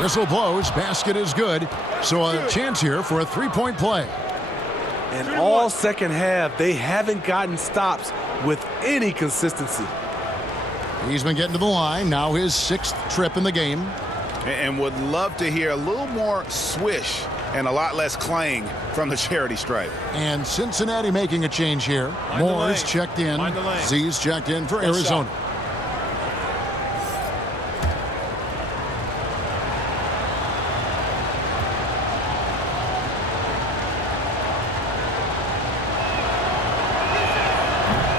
Whistle blows. Basket is good. So a chance here for a 3-point play. And all second half, they haven't gotten stops with any consistency. He's been getting to the line. Now his 6th trip in the game. And would love to hear a little more swish and a lot less clang from the charity stripe. And Cincinnati making a change here. Moore's checked in. Z's checked in for Arizona.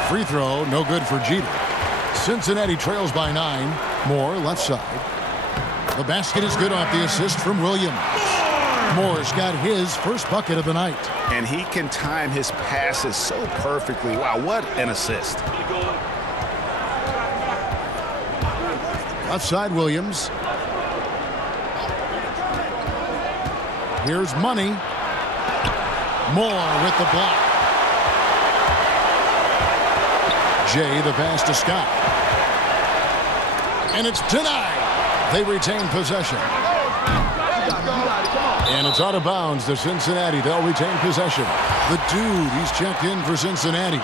Free throw, no good for Jeter. Cincinnati trails by 9. Moore, left side. The basket is good off the assist from Williams. Moore's got his first bucket of the night. And he can time his passes so perfectly. Wow, what an assist. Left side, Williams. Here's Money. Moore with the block. Jay, the pass to Scott. And it's denied. They retain possession. And it's out of bounds to Cincinnati. They'll retain possession. The dude, he's checked in for Cincinnati.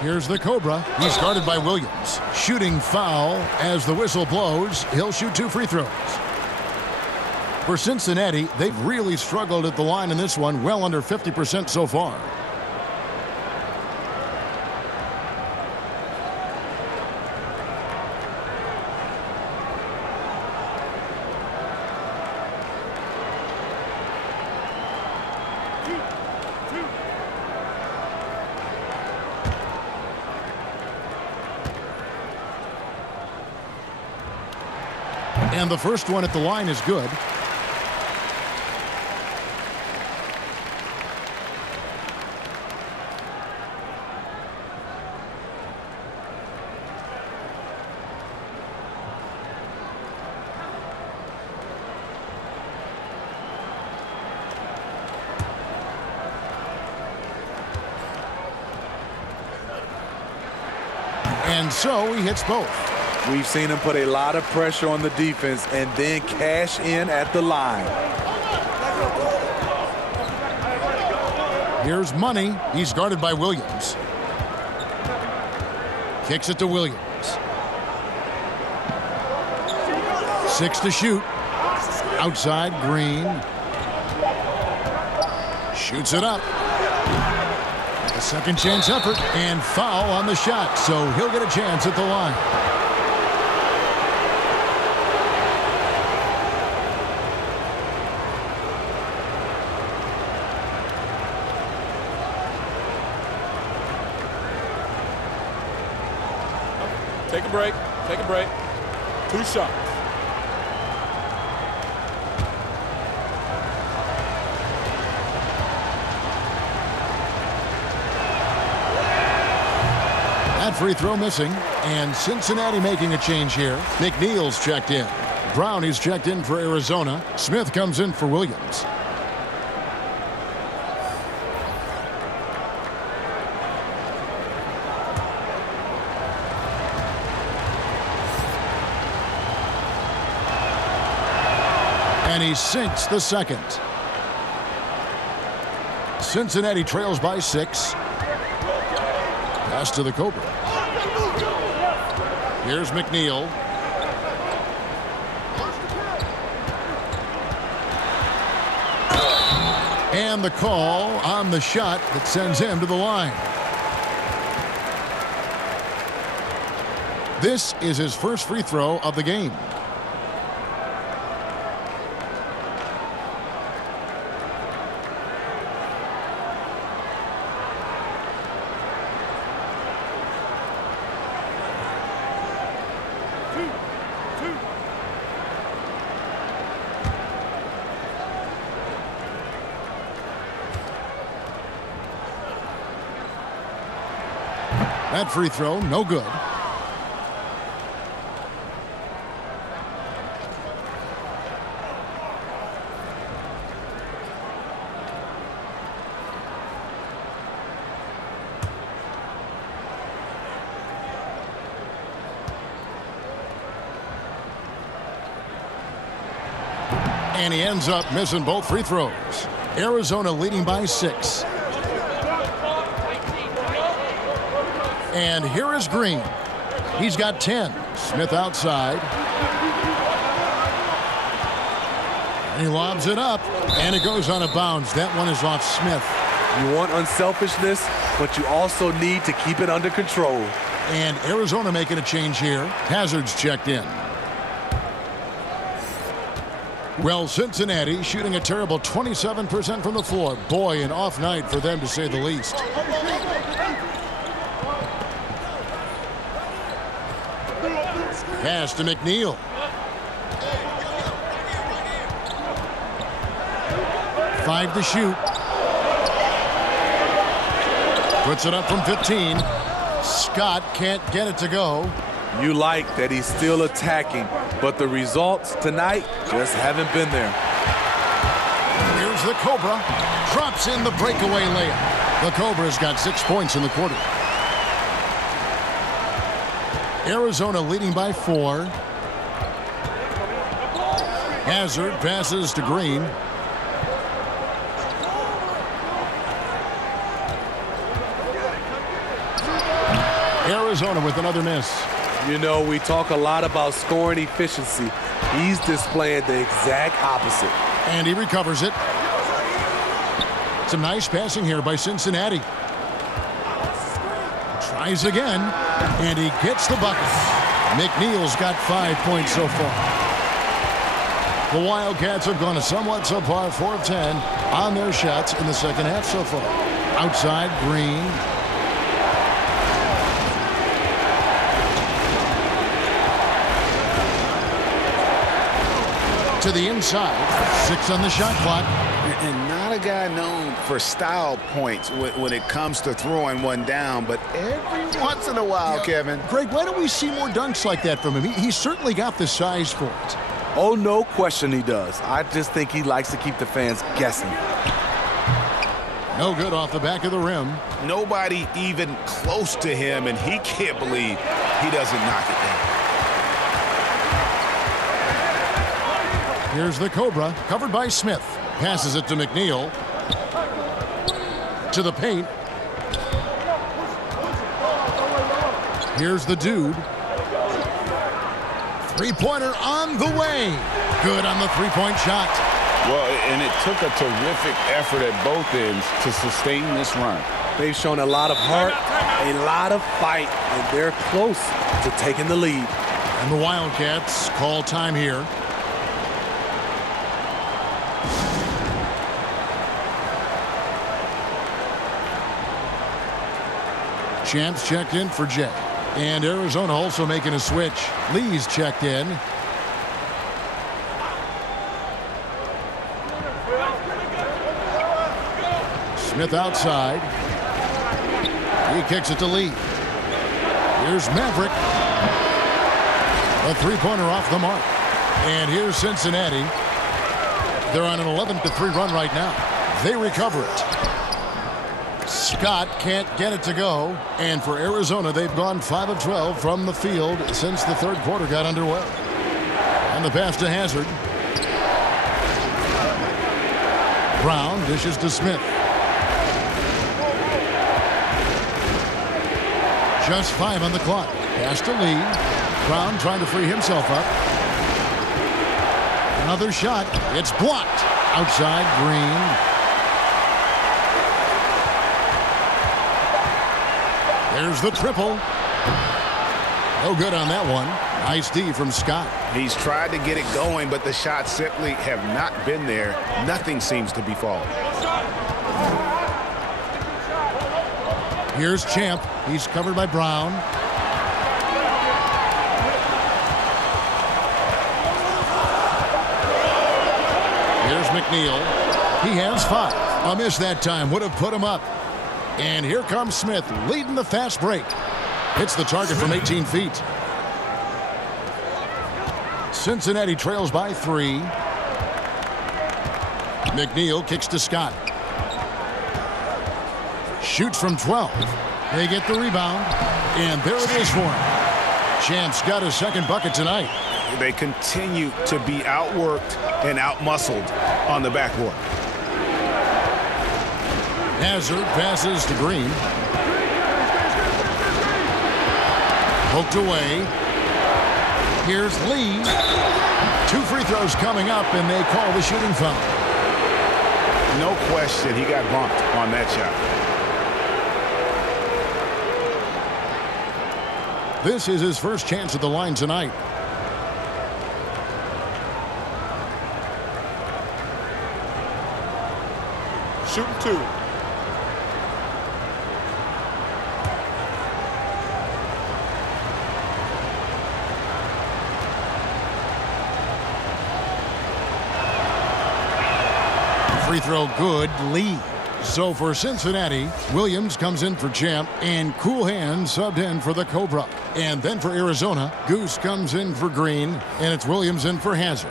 Here's the Cobra. He's guarded by Williams. Shooting foul as the whistle blows. He'll shoot 2 free throws. For Cincinnati, they've really struggled at the line in this one, well under 50% so far. And the first one at the line is good. And so he hits both. We've seen him put a lot of pressure on the defense and then cash in at the line. Here's Money. He's guarded by Williams. Kicks it to Williams. 6 to shoot. Outside, Green. Shoots it up. A second chance effort and foul on the shot, so he'll get a chance at the line. Take a break. Take a break. 2 shots. That free throw missing, and Cincinnati making a change here. McNeil's checked in. Brown is checked in for Arizona. Smith comes in for Williams. And he sinks the second. Cincinnati trails by 6. Pass to the Cobra. Here's McNeil. And the call on the shot that sends him to the line. This is his first free throw of the game. That free throw, no good. And he ends up missing both free throws. Arizona leading by 6. And here is Green. He's got 10. Smith outside. And he lobs it up, and it goes out of bounds. That one is off Smith. You want unselfishness, but you also need to keep it under control. And Arizona making a change here. Hazard's checked in. Well, Cincinnati shooting a terrible 27% from the floor. Boy, an off night for them, to say the least. Pass to McNeil. Five to shoot. Puts it up from 15. Scott can't get it to go. You like that he's still attacking, but the results tonight just haven't been there. Here's the Cobra. Drops in the breakaway layup. The Cobra's got 6 points in the quarter. Arizona leading by 4. Hazard passes to Green. Arizona with another miss. You know, we talk a lot about scoring efficiency. He's displaying the exact opposite. And he recovers it. Some nice passing here by Cincinnati. Tries again, and he gets the bucket. McNeil's got 5 points so far. The Wildcats have gone a somewhat subpar 4 of 10 on their shots in the second half so far. Outside, Green. To the inside. 6 on the shot clock. And not a guy known for style points when it comes to throwing one down, but every once in a while, Kevin. Greg, why don't we see more dunks like that from him? He's certainly got the size for it. Oh, no question he does. I just think he likes to keep the fans guessing. No good off the back of the rim. Nobody even close to him, and he can't believe he doesn't knock it down. Here's the Cobra, covered by Smith. Passes it to McNeil. To the paint. Here's the Dude. Three-pointer on the way. Good on the three-point shot. Well, and it took a terrific effort at both ends to sustain this run. They've shown a lot of heart, a lot of fight, and they're close to taking the lead. And the Wildcats call time here. Champs checked in for Jay. And Arizona also making a switch. Lee's checked in. Smith outside. He kicks it to Lee. Here's Maverick. A three-pointer off the mark. And here's Cincinnati. They're on an 11-3 run right now. They recover it. Scott can't get it to go. And for Arizona, they've gone 5 of 12 from the field since the third quarter got underway. And the pass to Hazard. Brown dishes to Smith. Just 5 on the clock. Pass to Lee. Brown trying to free himself up. Another shot. It's blocked. Outside, Green. There's the triple. No good on that one. Nice D from Scott. He's tried to get it going, but the shots simply have not been there. Nothing seems to be falling. Here's Champ. He's covered by Brown. Here's McNeil. He has 5. A miss that time. Would have put him up. And here comes Smith leading the fast break. Hits the target from 18 feet. Cincinnati trails by 3. McNeil kicks to Scott. Shoots from 12. They get the rebound. And there it is for him. Champ's got his second bucket tonight. They continue to be outworked and outmuscled on the backboard. Hazard passes to Green. Poked away. Here's Lee. 2 free throws coming up, and they call the shooting foul. No question, he got bumped on that shot. This is his first chance at the line tonight. Shooting 2. Free throw good. Lee. So for Cincinnati, Williams comes in for Champ, and Cool Hands subbed in for the Cobra. And then for Arizona, Goose comes in for Green, and it's Williams in for Hazard.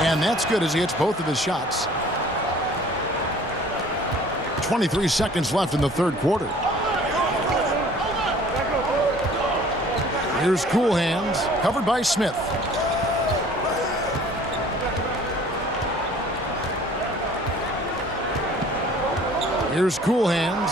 And that's good as he hits both of his shots. 23 seconds left in the third quarter. Here's Cool Hands, covered by Smith. Here's Cool Hands.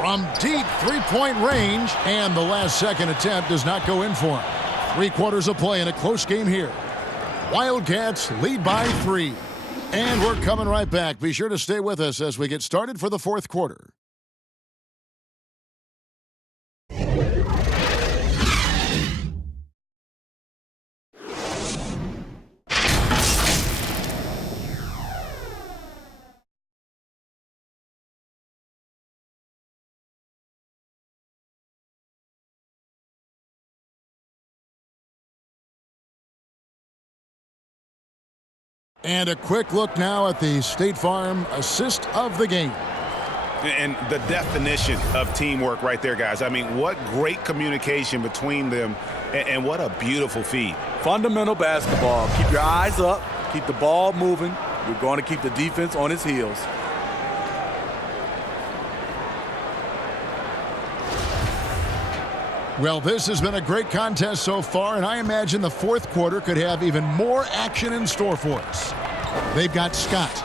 From deep three-point range, and the last second attempt does not go in for him. 3 quarters of play in a close game here. Wildcats lead by 3. And we're coming right back. Be sure to stay with us as we get started for the fourth quarter. And a quick look now at the State Farm assist of the game. And the definition of teamwork right there, guys. I mean, what great communication between them, and what a beautiful feed. Fundamental basketball. Keep your eyes up. Keep the ball moving. You're going to keep the defense on its heels. Well, this has been a great contest so far, and I imagine the fourth quarter could have even more action in store for us. They've got Scott.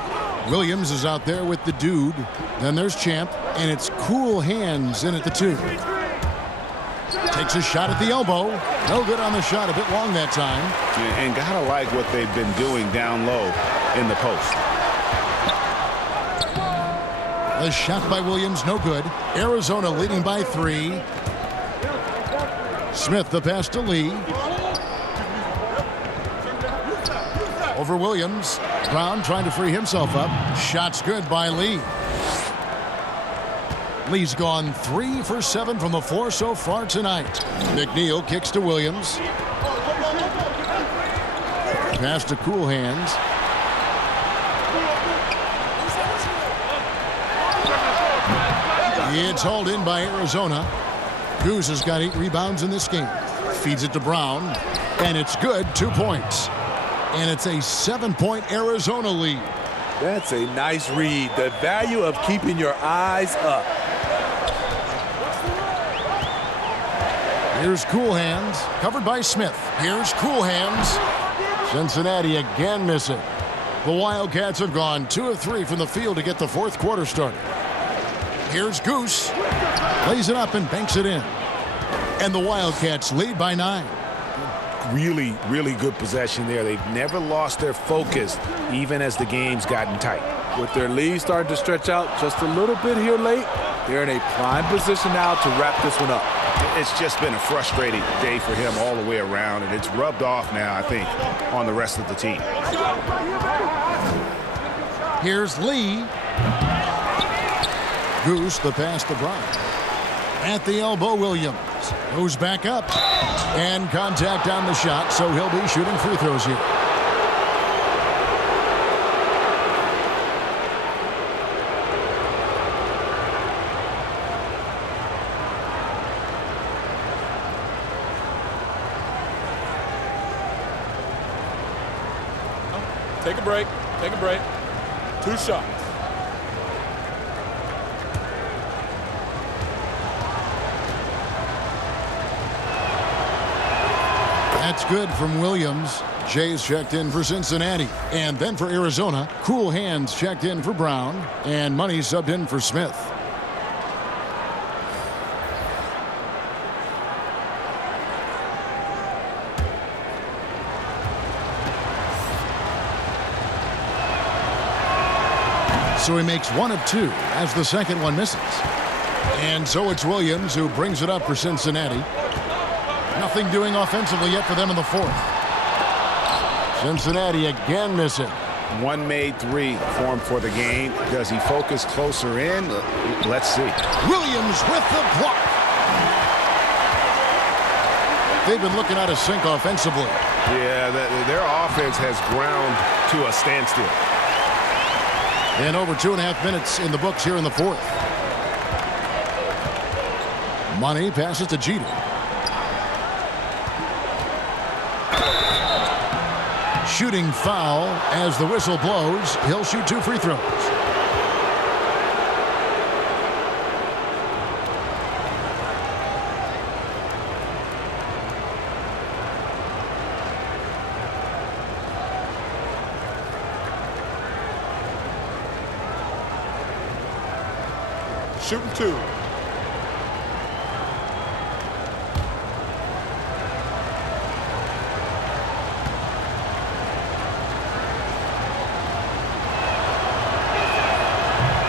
Williams is out there with the dude. Then there's Champ, and it's Cool Hands in at the 2. Takes a shot at the elbow. No good on the shot, a bit long that time. And gotta like what they've been doing down low in the post. The shot by Williams, no good. Arizona leading by 3. Smith the pass to Lee. Over Williams. Brown trying to free himself up. Shot's good by Lee. Lee's gone 3 for 7 from the floor so far tonight. McNeil kicks to Williams. Pass to Cool Hands. It's hauled in by Arizona. Goose has got 8 rebounds in this game. Feeds it to Brown, and it's good, 2 points. And it's a 7-point Arizona lead. That's a nice read. The value of keeping your eyes up. Here's Cool Hands, covered by Smith. Here's Cool Hands. Cincinnati again missing. The Wildcats have gone 2 of 3 from the field to get the fourth quarter started. Here's Goose. Lays it up and banks it in. And the Wildcats lead by 9. Really, really good possession there. They've never lost their focus, even as the game's gotten tight. With their lead starting to stretch out just a little bit here late, they're in a prime position now to wrap this one up. It's just been a frustrating day for him all the way around, and it's rubbed off now, I think, on the rest of the team. Here's Lee. Goose, the pass to Brown. At the elbow, Williams goes back up. And contact on the shot, so he'll be shooting free throws here. Take a break. Take a break. 2 shots. That's good from Williams. Jay's checked in for Cincinnati. And then for Arizona, Cool Hands checked in for Brown. And Money subbed in for Smith. So he makes 1 of 2 as the second one misses. And so it's Williams who brings it up for Cincinnati. Nothing doing offensively yet for them in the fourth. Cincinnati again missing. One made three for him for the game. Does he focus closer in? Let's see. Williams with the block. They've been looking out of sync offensively. Yeah, their offense has ground to a standstill. And over 2.5 minutes in the books here in the fourth. Money passes to Jeter. Shooting foul as the whistle blows. He'll shoot 2 free throws. Shooting 2.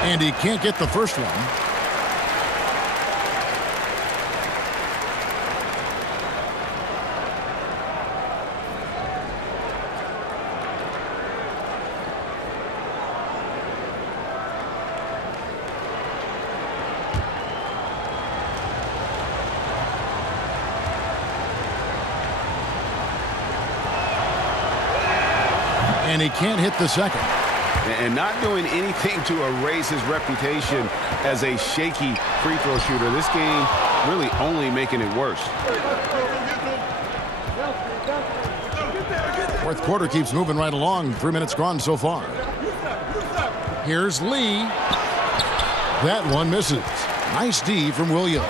And he can't get the first one. And he can't hit the second. And not doing anything to erase his reputation as a shaky free throw shooter. This game really only making it worse. Fourth quarter keeps moving right along. 3 minutes gone so far. Here's Lee. That one misses. Nice D from Williams.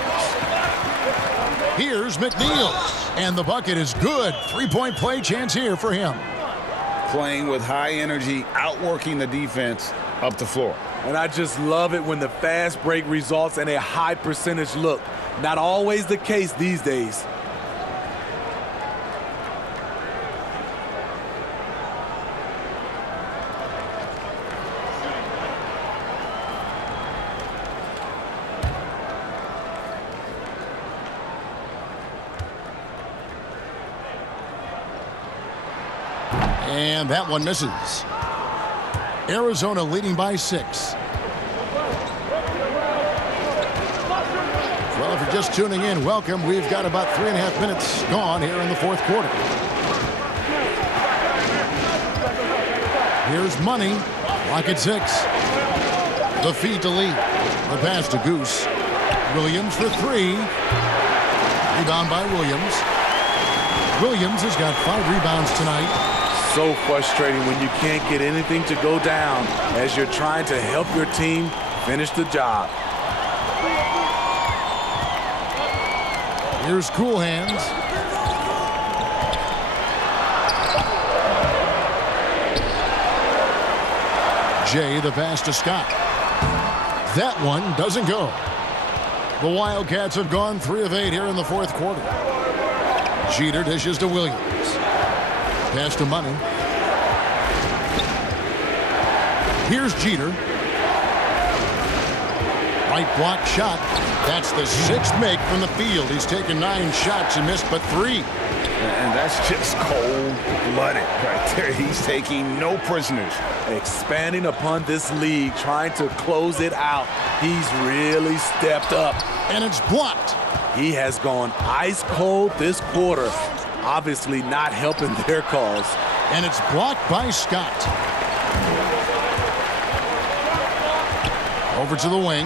Here's McNeil. And the bucket is good. 3-point play chance here for him. Playing with high energy, outworking the defense up the floor. And I just love it when the fast break results in a high percentage look. Not always the case these days. And that one misses. Arizona leading by 6. Well, if you're just tuning in, welcome. We've got about 3.5 minutes gone here in the fourth quarter. Here's Money. Lock at 6. The feed to Lee. The pass to Goose. Williams for 3. Rebound by Williams. Williams has got 5 rebounds tonight. So frustrating when you can't get anything to go down as you're trying to help your team finish the job. Here's Cool Hands. Jay, the pass to Scott. That one doesn't go. The Wildcats have gone 3 of 8 here in the fourth quarter. Jeter dishes to Williams. Pass to Money. Here's Jeter. Right block shot. That's the 6th make from the field. He's taken 9 shots and missed but 3. And that's just cold-blooded right there. He's taking no prisoners. Expanding upon this lead, trying to close it out. He's really stepped up. And it's blocked. He has gone ice cold this quarter. Obviously not helping their cause. And it's blocked by Scott. Over to the wing.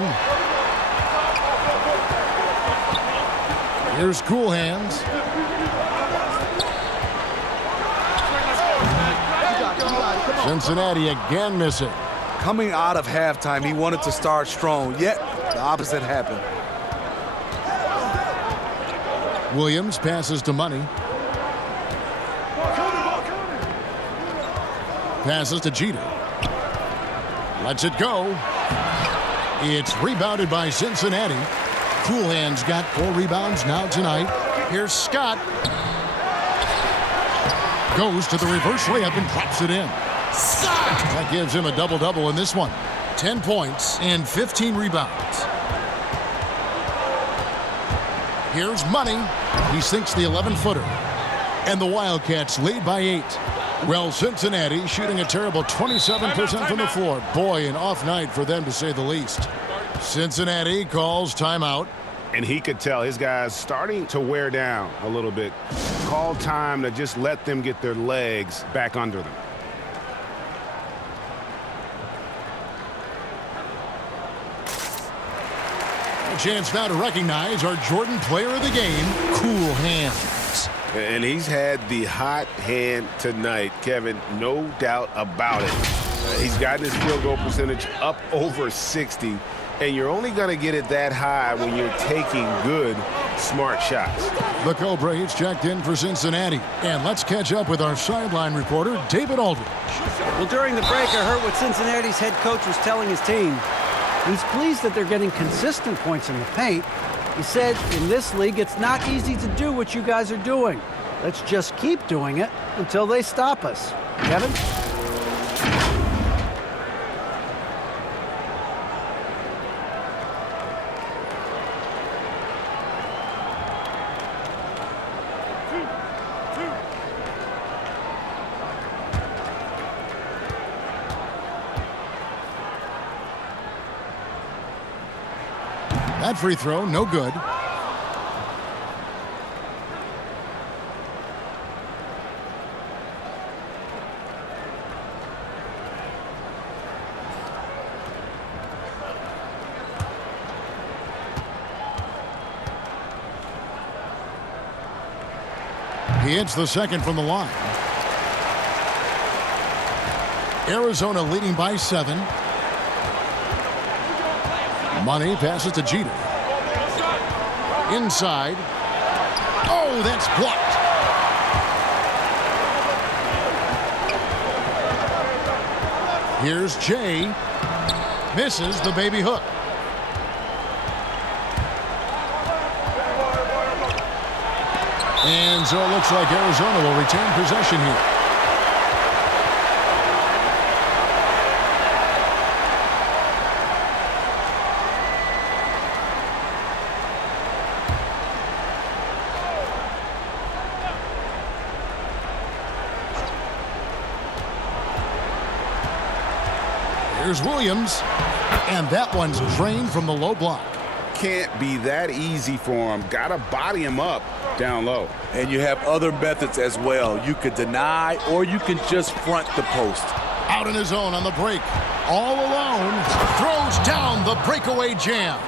Here's Cool Hands. Cincinnati again missing. Coming out of halftime, he wanted to start strong, yet the opposite happened. Williams passes to Money. Passes to Jeter. Lets it go. It's rebounded by Cincinnati. Cool Hands got 4 rebounds now tonight. Here's Scott. Goes to the reverse layup and drops it in. Scott! That gives him a double-double in this one. 10 points and 15 rebounds. Here's Money. He sinks the 11-footer. And the Wildcats lead by 8. Well, Cincinnati shooting a terrible 27% from the floor. Boy, an off night for them to say the least. Cincinnati calls timeout. And he could tell his guys starting to wear down a little bit. Called time to just let them get their legs back under them. A chance now to recognize our Jordan player of the game, Cool Hands. And he's had the hot hand tonight, Kevin, no doubt about it. He's gotten his field goal percentage up over 60, and you're only going to get it that high when you're taking good, smart shots. The Cobra, he's checked in for Cincinnati. And let's catch up with our sideline reporter, David Aldridge. Well, during the break, I heard what Cincinnati's head coach was telling his team. He's pleased that they're getting consistent points in the paint. He said, in this league, it's not easy to do what you guys are doing. Let's just keep doing it until they stop us. Kevin? That free throw, no good. He hits the second from the line. Arizona leading by 7. Money passes to Jeter. Inside. Oh, that's blocked. Here's Jay. Misses the baby hook. And so it looks like Arizona will retain possession here. Here's Williams, and that one's drained from the low block. Can't be that easy for him. Got to body him up down low. And you have other methods as well. You could deny or you can just front the post. Out in his own on the break. All alone. Throws down the breakaway jam.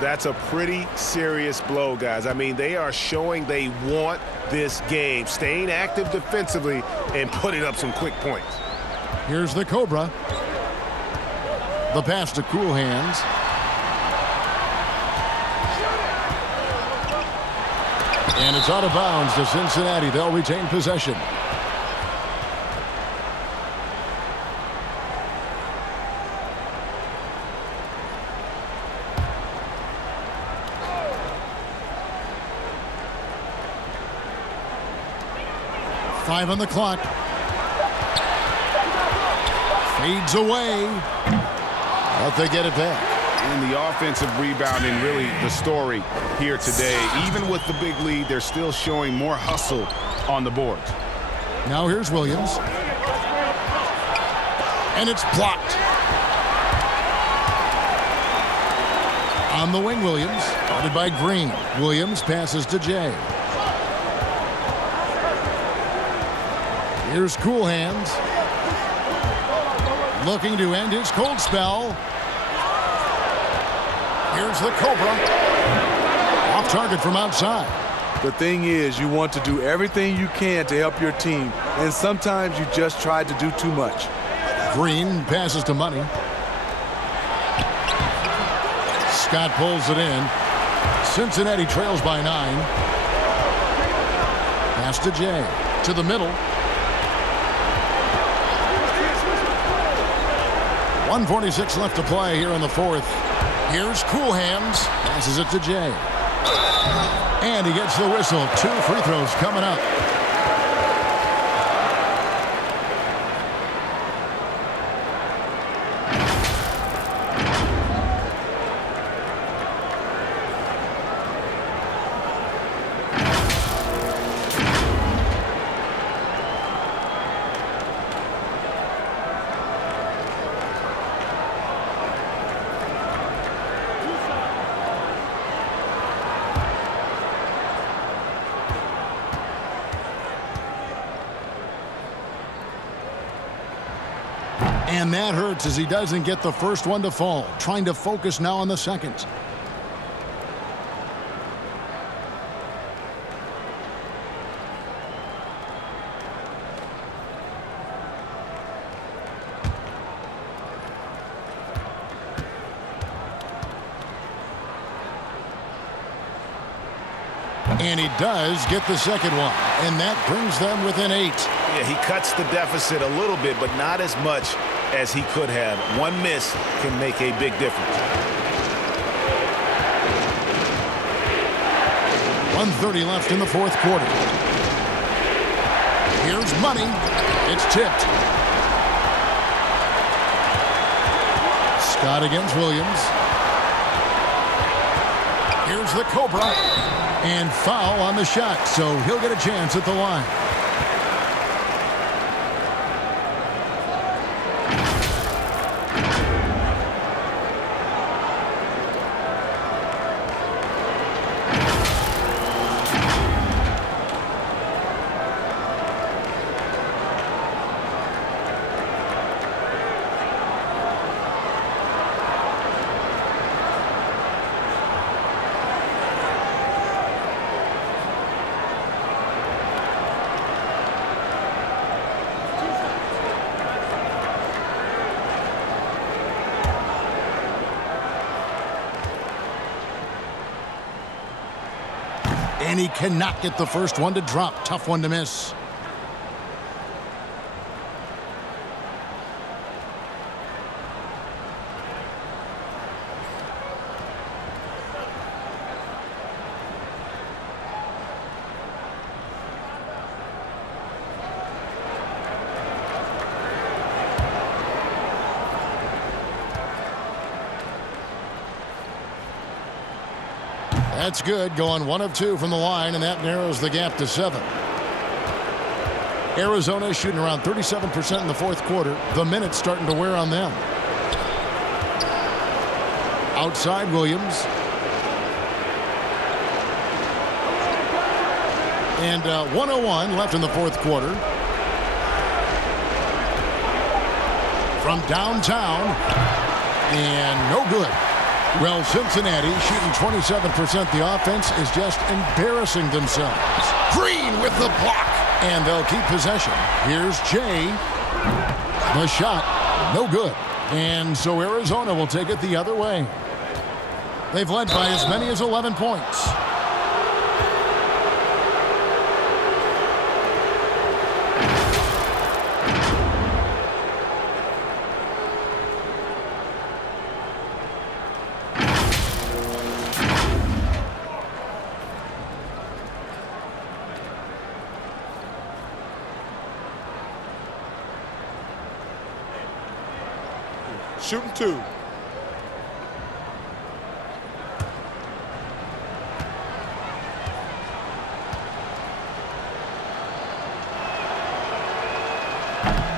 That's a pretty serious blow, guys. I mean, they are showing they want this game, staying active defensively and putting up some quick points. Here's the Cobra. The pass to Cool Hands. And it's out of bounds to Cincinnati. They'll retain possession. Five on the clock. Fades away. But they get it back. And the offensive rebounding, really the story here today. Even with the big lead, they're still showing more hustle on the board. Now here's Williams. And it's blocked. On the wing, Williams. Guarded by Green. Williams passes to Jay. Here's Cool Hands. Looking to end his cold spell. Here's the Cobra. Off target from outside. The thing is, you want to do everything you can to help your team, and sometimes you just try to do too much. Green passes to Money. Scott pulls it in. Cincinnati trails by 9. Pass to Jay. To the middle. 1:46 left to play here in the fourth. Here's Cool Hands. Passes it to Jay. And he gets the whistle. 2 free throws coming up. And that hurts as he doesn't get the first one to fall. Trying to focus now on the second. And he does get the second one. And that brings them within 8. Yeah, he cuts the deficit a little bit, but not as much as he could have. One miss can make a big difference. 1:30 left in the fourth quarter. Here's money. It's tipped. Scott against Williams. Here's the Cobra. And foul on the shot, so he'll get a chance at the line. And he cannot get the first one to drop. Tough one to miss. That's good, going 1 of 2 from the line, and that narrows the gap to 7. Arizona is shooting around 37% in the fourth quarter. The minutes starting to wear on them. Outside Williams. And 1:01 left in the fourth quarter. From downtown, and no good. Well, Cincinnati shooting 27%. The offense is just embarrassing themselves. Green with the block. And they'll keep possession. Here's Jay. The shot, no good. And so Arizona will take it the other way. They've led by as many as 11 points. Shooting 2.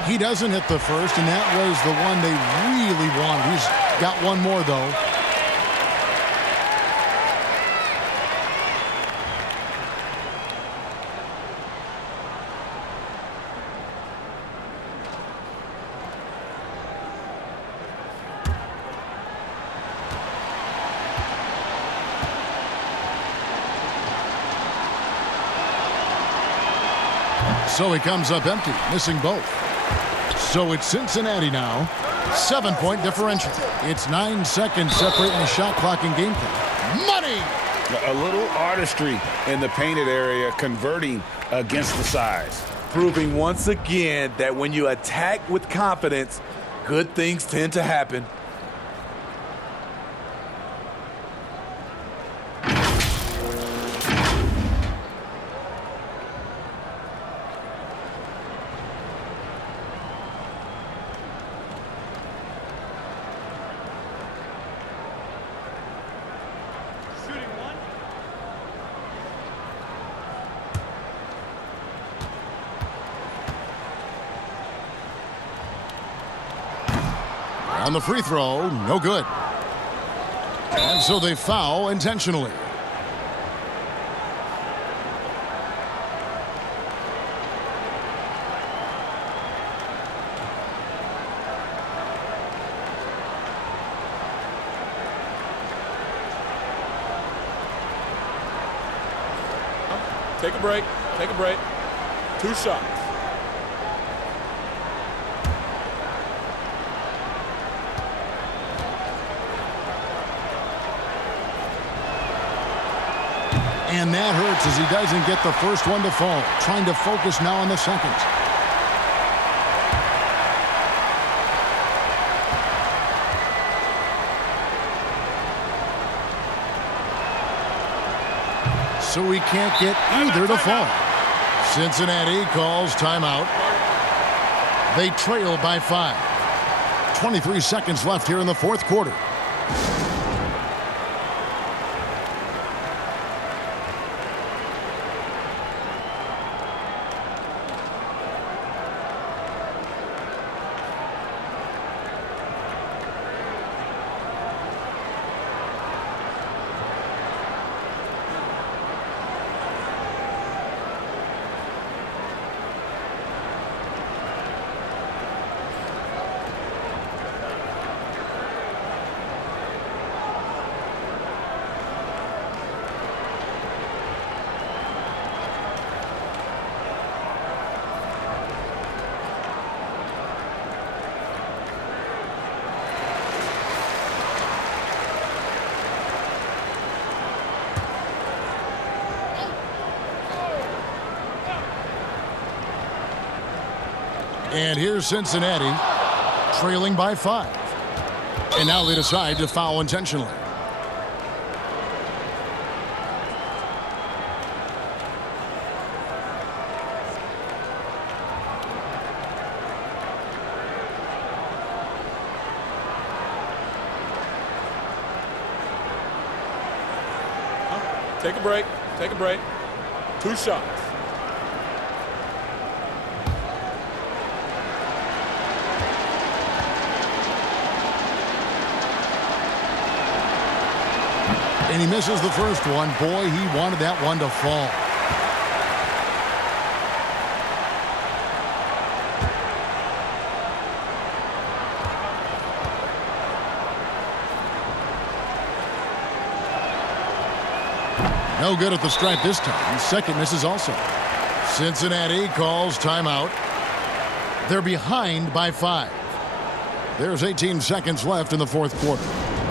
He doesn't hit the first, and that was the one they really wanted. He's got one more, though. So he comes up empty, missing both. So it's Cincinnati now. 7-point differential. It's 9 seconds separating the shot clock and game clock. Money! A little artistry in the painted area, converting against the size. Proving once again that when you attack with confidence, good things tend to happen. On the free throw, no good. And so they foul intentionally. Take a break. Take a break. 2 shots. And that hurts as he doesn't get the first one to fall. Trying to focus now on the second. So he can't get either to fall. Cincinnati calls timeout. They trail by 5. 23 seconds left here in the fourth quarter. And here's Cincinnati trailing by 5. And now they decide to foul intentionally. Take a break. Take a break. 2 shots. And he misses the first one. Boy, he wanted that one to fall. No good at the stripe this time. Second misses also. Cincinnati calls timeout. They're behind by 5. There's 18 seconds left in the fourth quarter.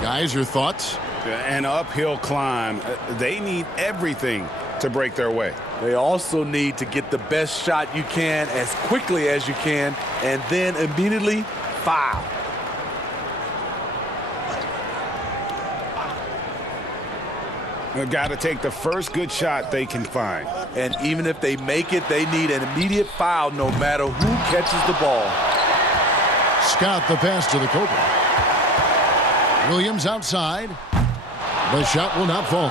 Guys, your thoughts? An uphill climb. They need everything to break their way. They also need to get the best shot you can as quickly as you can and then immediately foul. They've got to take the first good shot they can find. And even if they make it, they need an immediate foul no matter who catches the ball. Scott the pass to the Cobra. Williams outside. The shot will not fall.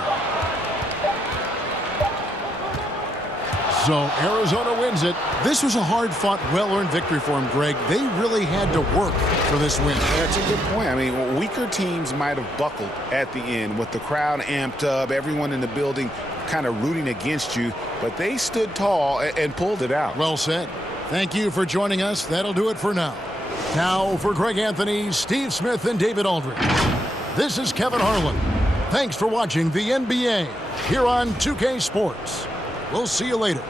So Arizona wins it. This was a hard-fought, well-earned victory for him, Greg. They really had to work for this win. That's a good point. I mean, weaker teams might have buckled at the end with the crowd amped up, everyone in the building kind of rooting against you, but they stood tall and pulled it out. Well said. Thank you for joining us. That'll do it for now. Now for Greg Anthony, Steve Smith, and David Aldridge. This is Kevin Harlan. Thanks for watching the NBA here on 2K Sports. We'll see you later.